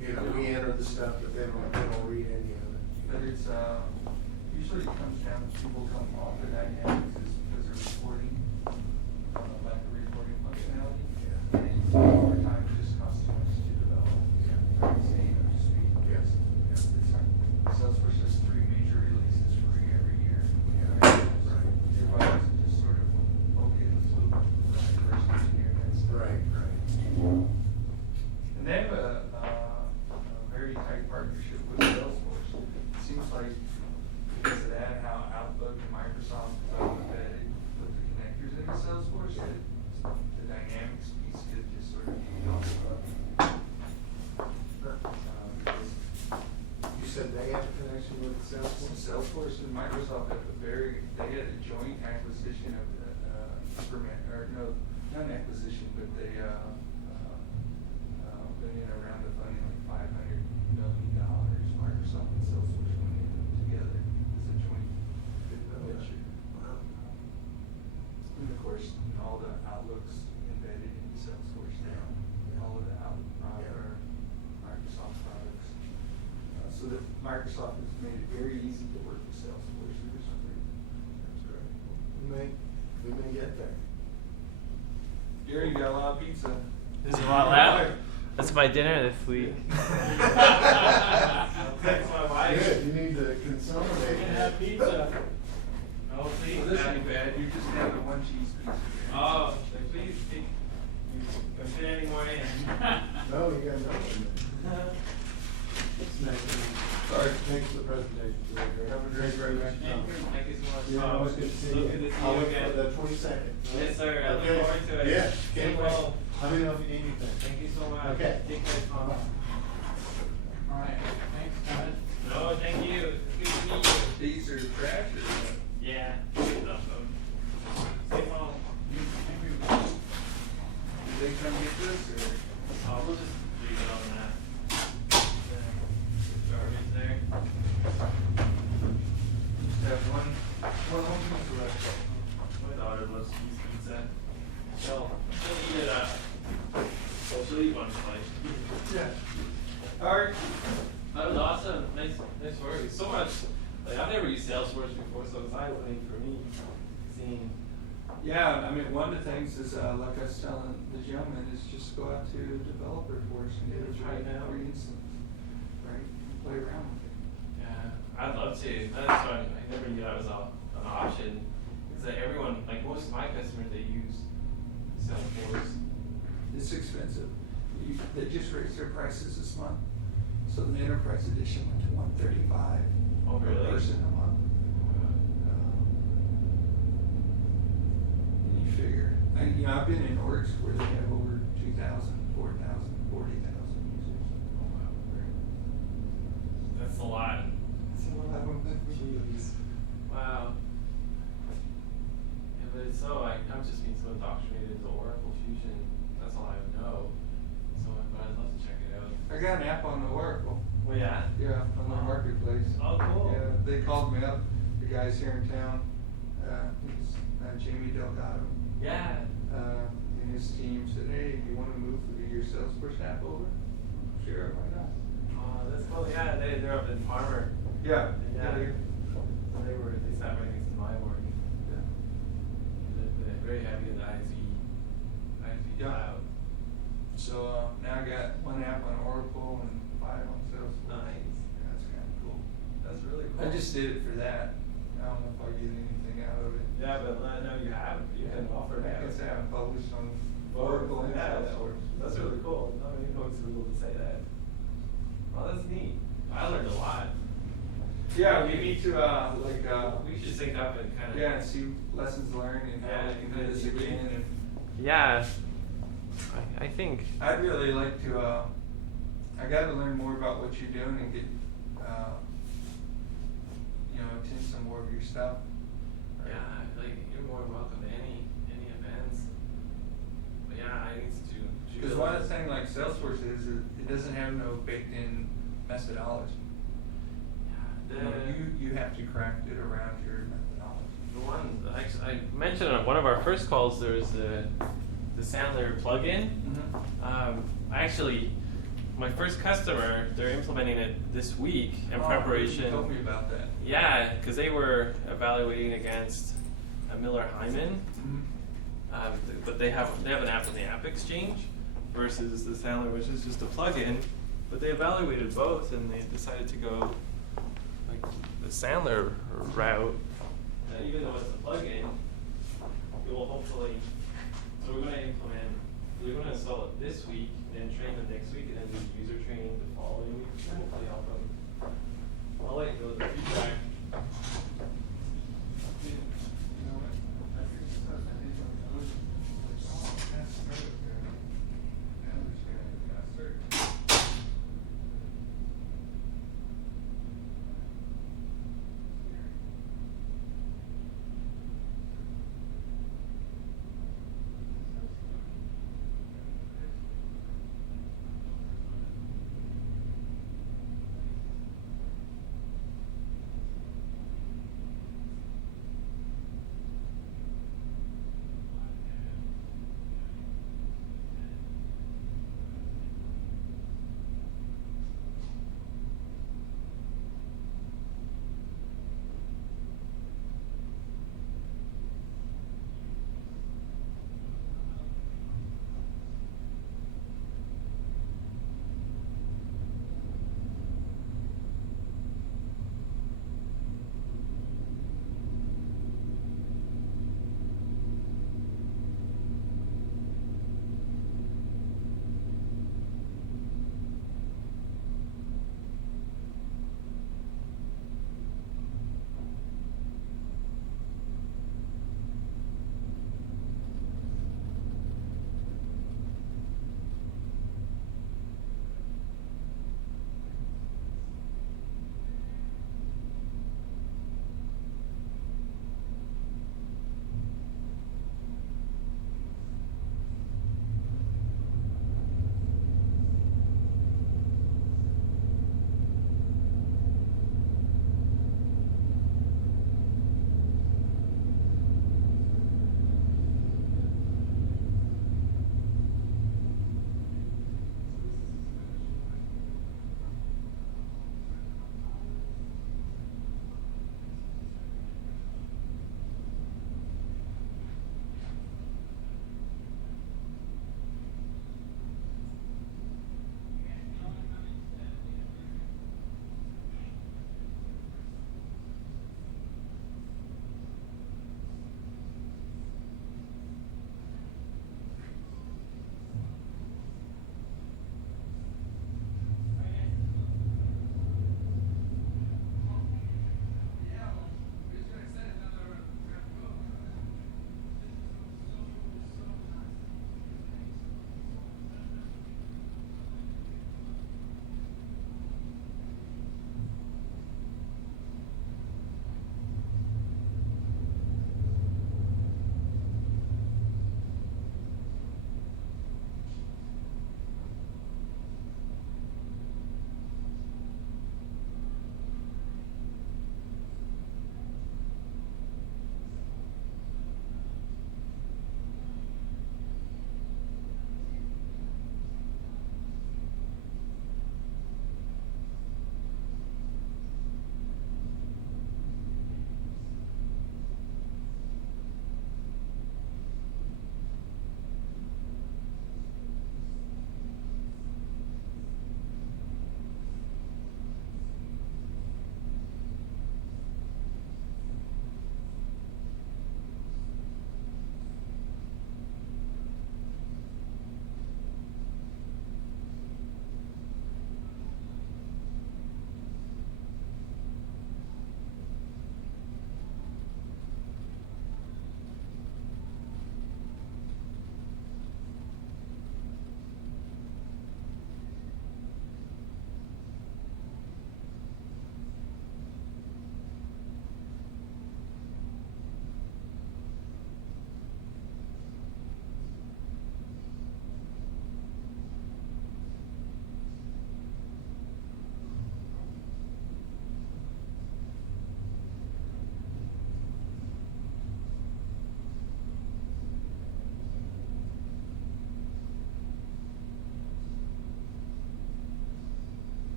You know, we enter the stuff, but they don't read any of it. But it's, usually it comes down to people come off the dynamics is because they're reporting, lack of reporting functionality. Yeah. And over time, it just costs too much to develop. Saying or to speak. Yes. It's like, Salesforce has 3 major releases free every year. Right. Everybody's just sort of, okay, let's move the first engineer next. Right. And they have a very tight partnership with Salesforce. It seems like because of that, how Outlook and Microsoft is all embedded with the connectors into Salesforce, that the dynamics piece could just sort of double up. Because You said they have a connection with Salesforce? Salesforce and Microsoft have they had a joint acquisition of not an acquisition, but they, been in around the funding like $500 million. Microsoft and Salesforce went in together as a joint venture. Wow. And of course, all the Outlooks embedded in Salesforce now, all of the Microsoft products. So that Microsoft has made it very easy to work with Salesforce for some reason. That's great. We may get there. Gary, you got a lot of pizza. There's a lot left. That's my dinner this week. Thanks, my wife. Good, you need to consolidate. pizza. Oh, please. Well, this ain't bad, you just have the 1 cheese pizza. Oh, please, you can fit any more in. No, you got nothing there. It's nice. Sorry. Thanks for the presentation today, Greg. Have a great break. Thank you so much. Yeah, always good to see So you. good to see I'll you look again. for the 22nd. Yes, sir. I look Okay. forward to it. Yeah, Stay can't wait. well. Let me know if you need anything. Thank you so much. Okay. Take care, Tom. All right, thanks, guys. No, thank you. Good to meet you. These are trash or what? Yeah. Good stuff, though. Stay home. Did they come get this or? We'll just leave it on that. Garbage there. Just have one home pizza left. My daughter loves cheese pizza. She'll eat it up. Well, she'll eat one slice. Yeah. All right. That was awesome. Nice work. So much. Like I've never used Salesforce before, so it's eye-opening for me. Seeing. Yeah, I mean, one of the things is, like I was telling the gentleman, is just go out to developer force and get a Try it out. free instance, right? Play around with it. Yeah, I'd love to. That's why I never knew that was an option. Because like everyone, like most of my customers, they use Salesforce. It's expensive. They just raised their prices this month. So the enterprise edition went to $135 Oh, per really? person a month. And you figure, I've been in orgs where they have over 2,000, 4,000, 40,000 users. Oh wow. That's a lot. That's a lot of them. Jeez. Wow. Yeah, but it's so I'm just being so indoctrinated into Oracle Fusion. That's all I know. So but I'd love to check it out. I got an app on the Oracle. Well, yeah. Yeah, on the marketplace. Oh, cool. Yeah, they called me up, the guys here in town, it's Jamie Delgado. Yeah. And his team said, hey, do you wanna move your Salesforce app over? Sure, why not? Oh, that's cool. Yeah, they're up in Farmer. Yeah. Yeah. Yeah. They sat right next to my work. Yeah. They're very heavy in the ISV Yeah. cloud. So, now I got one app on Oracle and 5 on Salesforce. Nice. Yeah, that's kinda cool. That's really cool. I just did it for that. I don't know if I get anything out of it. Yeah, but I know you have. You can offer I that. can say I'm published on Oracle and Yeah, Salesforce. that's really cool. Not many folks are able to say that. Well, that's neat. I learned a lot. Yeah, we need to, We should sync up and kind of. yeah, and see lessons learned and how we can do this again. And Yeah. I think. I'd really like to, I gotta learn more about what you're doing and get, attend some more of your stuff. Yeah, like you're more welcome to any events. But yeah, I need to. Because one of the things like Salesforce is it doesn't have no baked in methodology. Yeah. You have to craft it around your methodology. The one, actually, mentioned on one of our first calls, there's the Sandler plugin. My first customer, they're implementing it this week in preparation. You told me about that. Yeah, because they were evaluating against a Miller Hyman, but they have an app in the App Exchange versus the Sandler, which is just a plugin. But they evaluated both, and they decided to go like the Sandler route. Even though it's a plugin, it will hopefully. So we're going to install it this week, and then train them next week, and then do user training the following week. Hopefully help them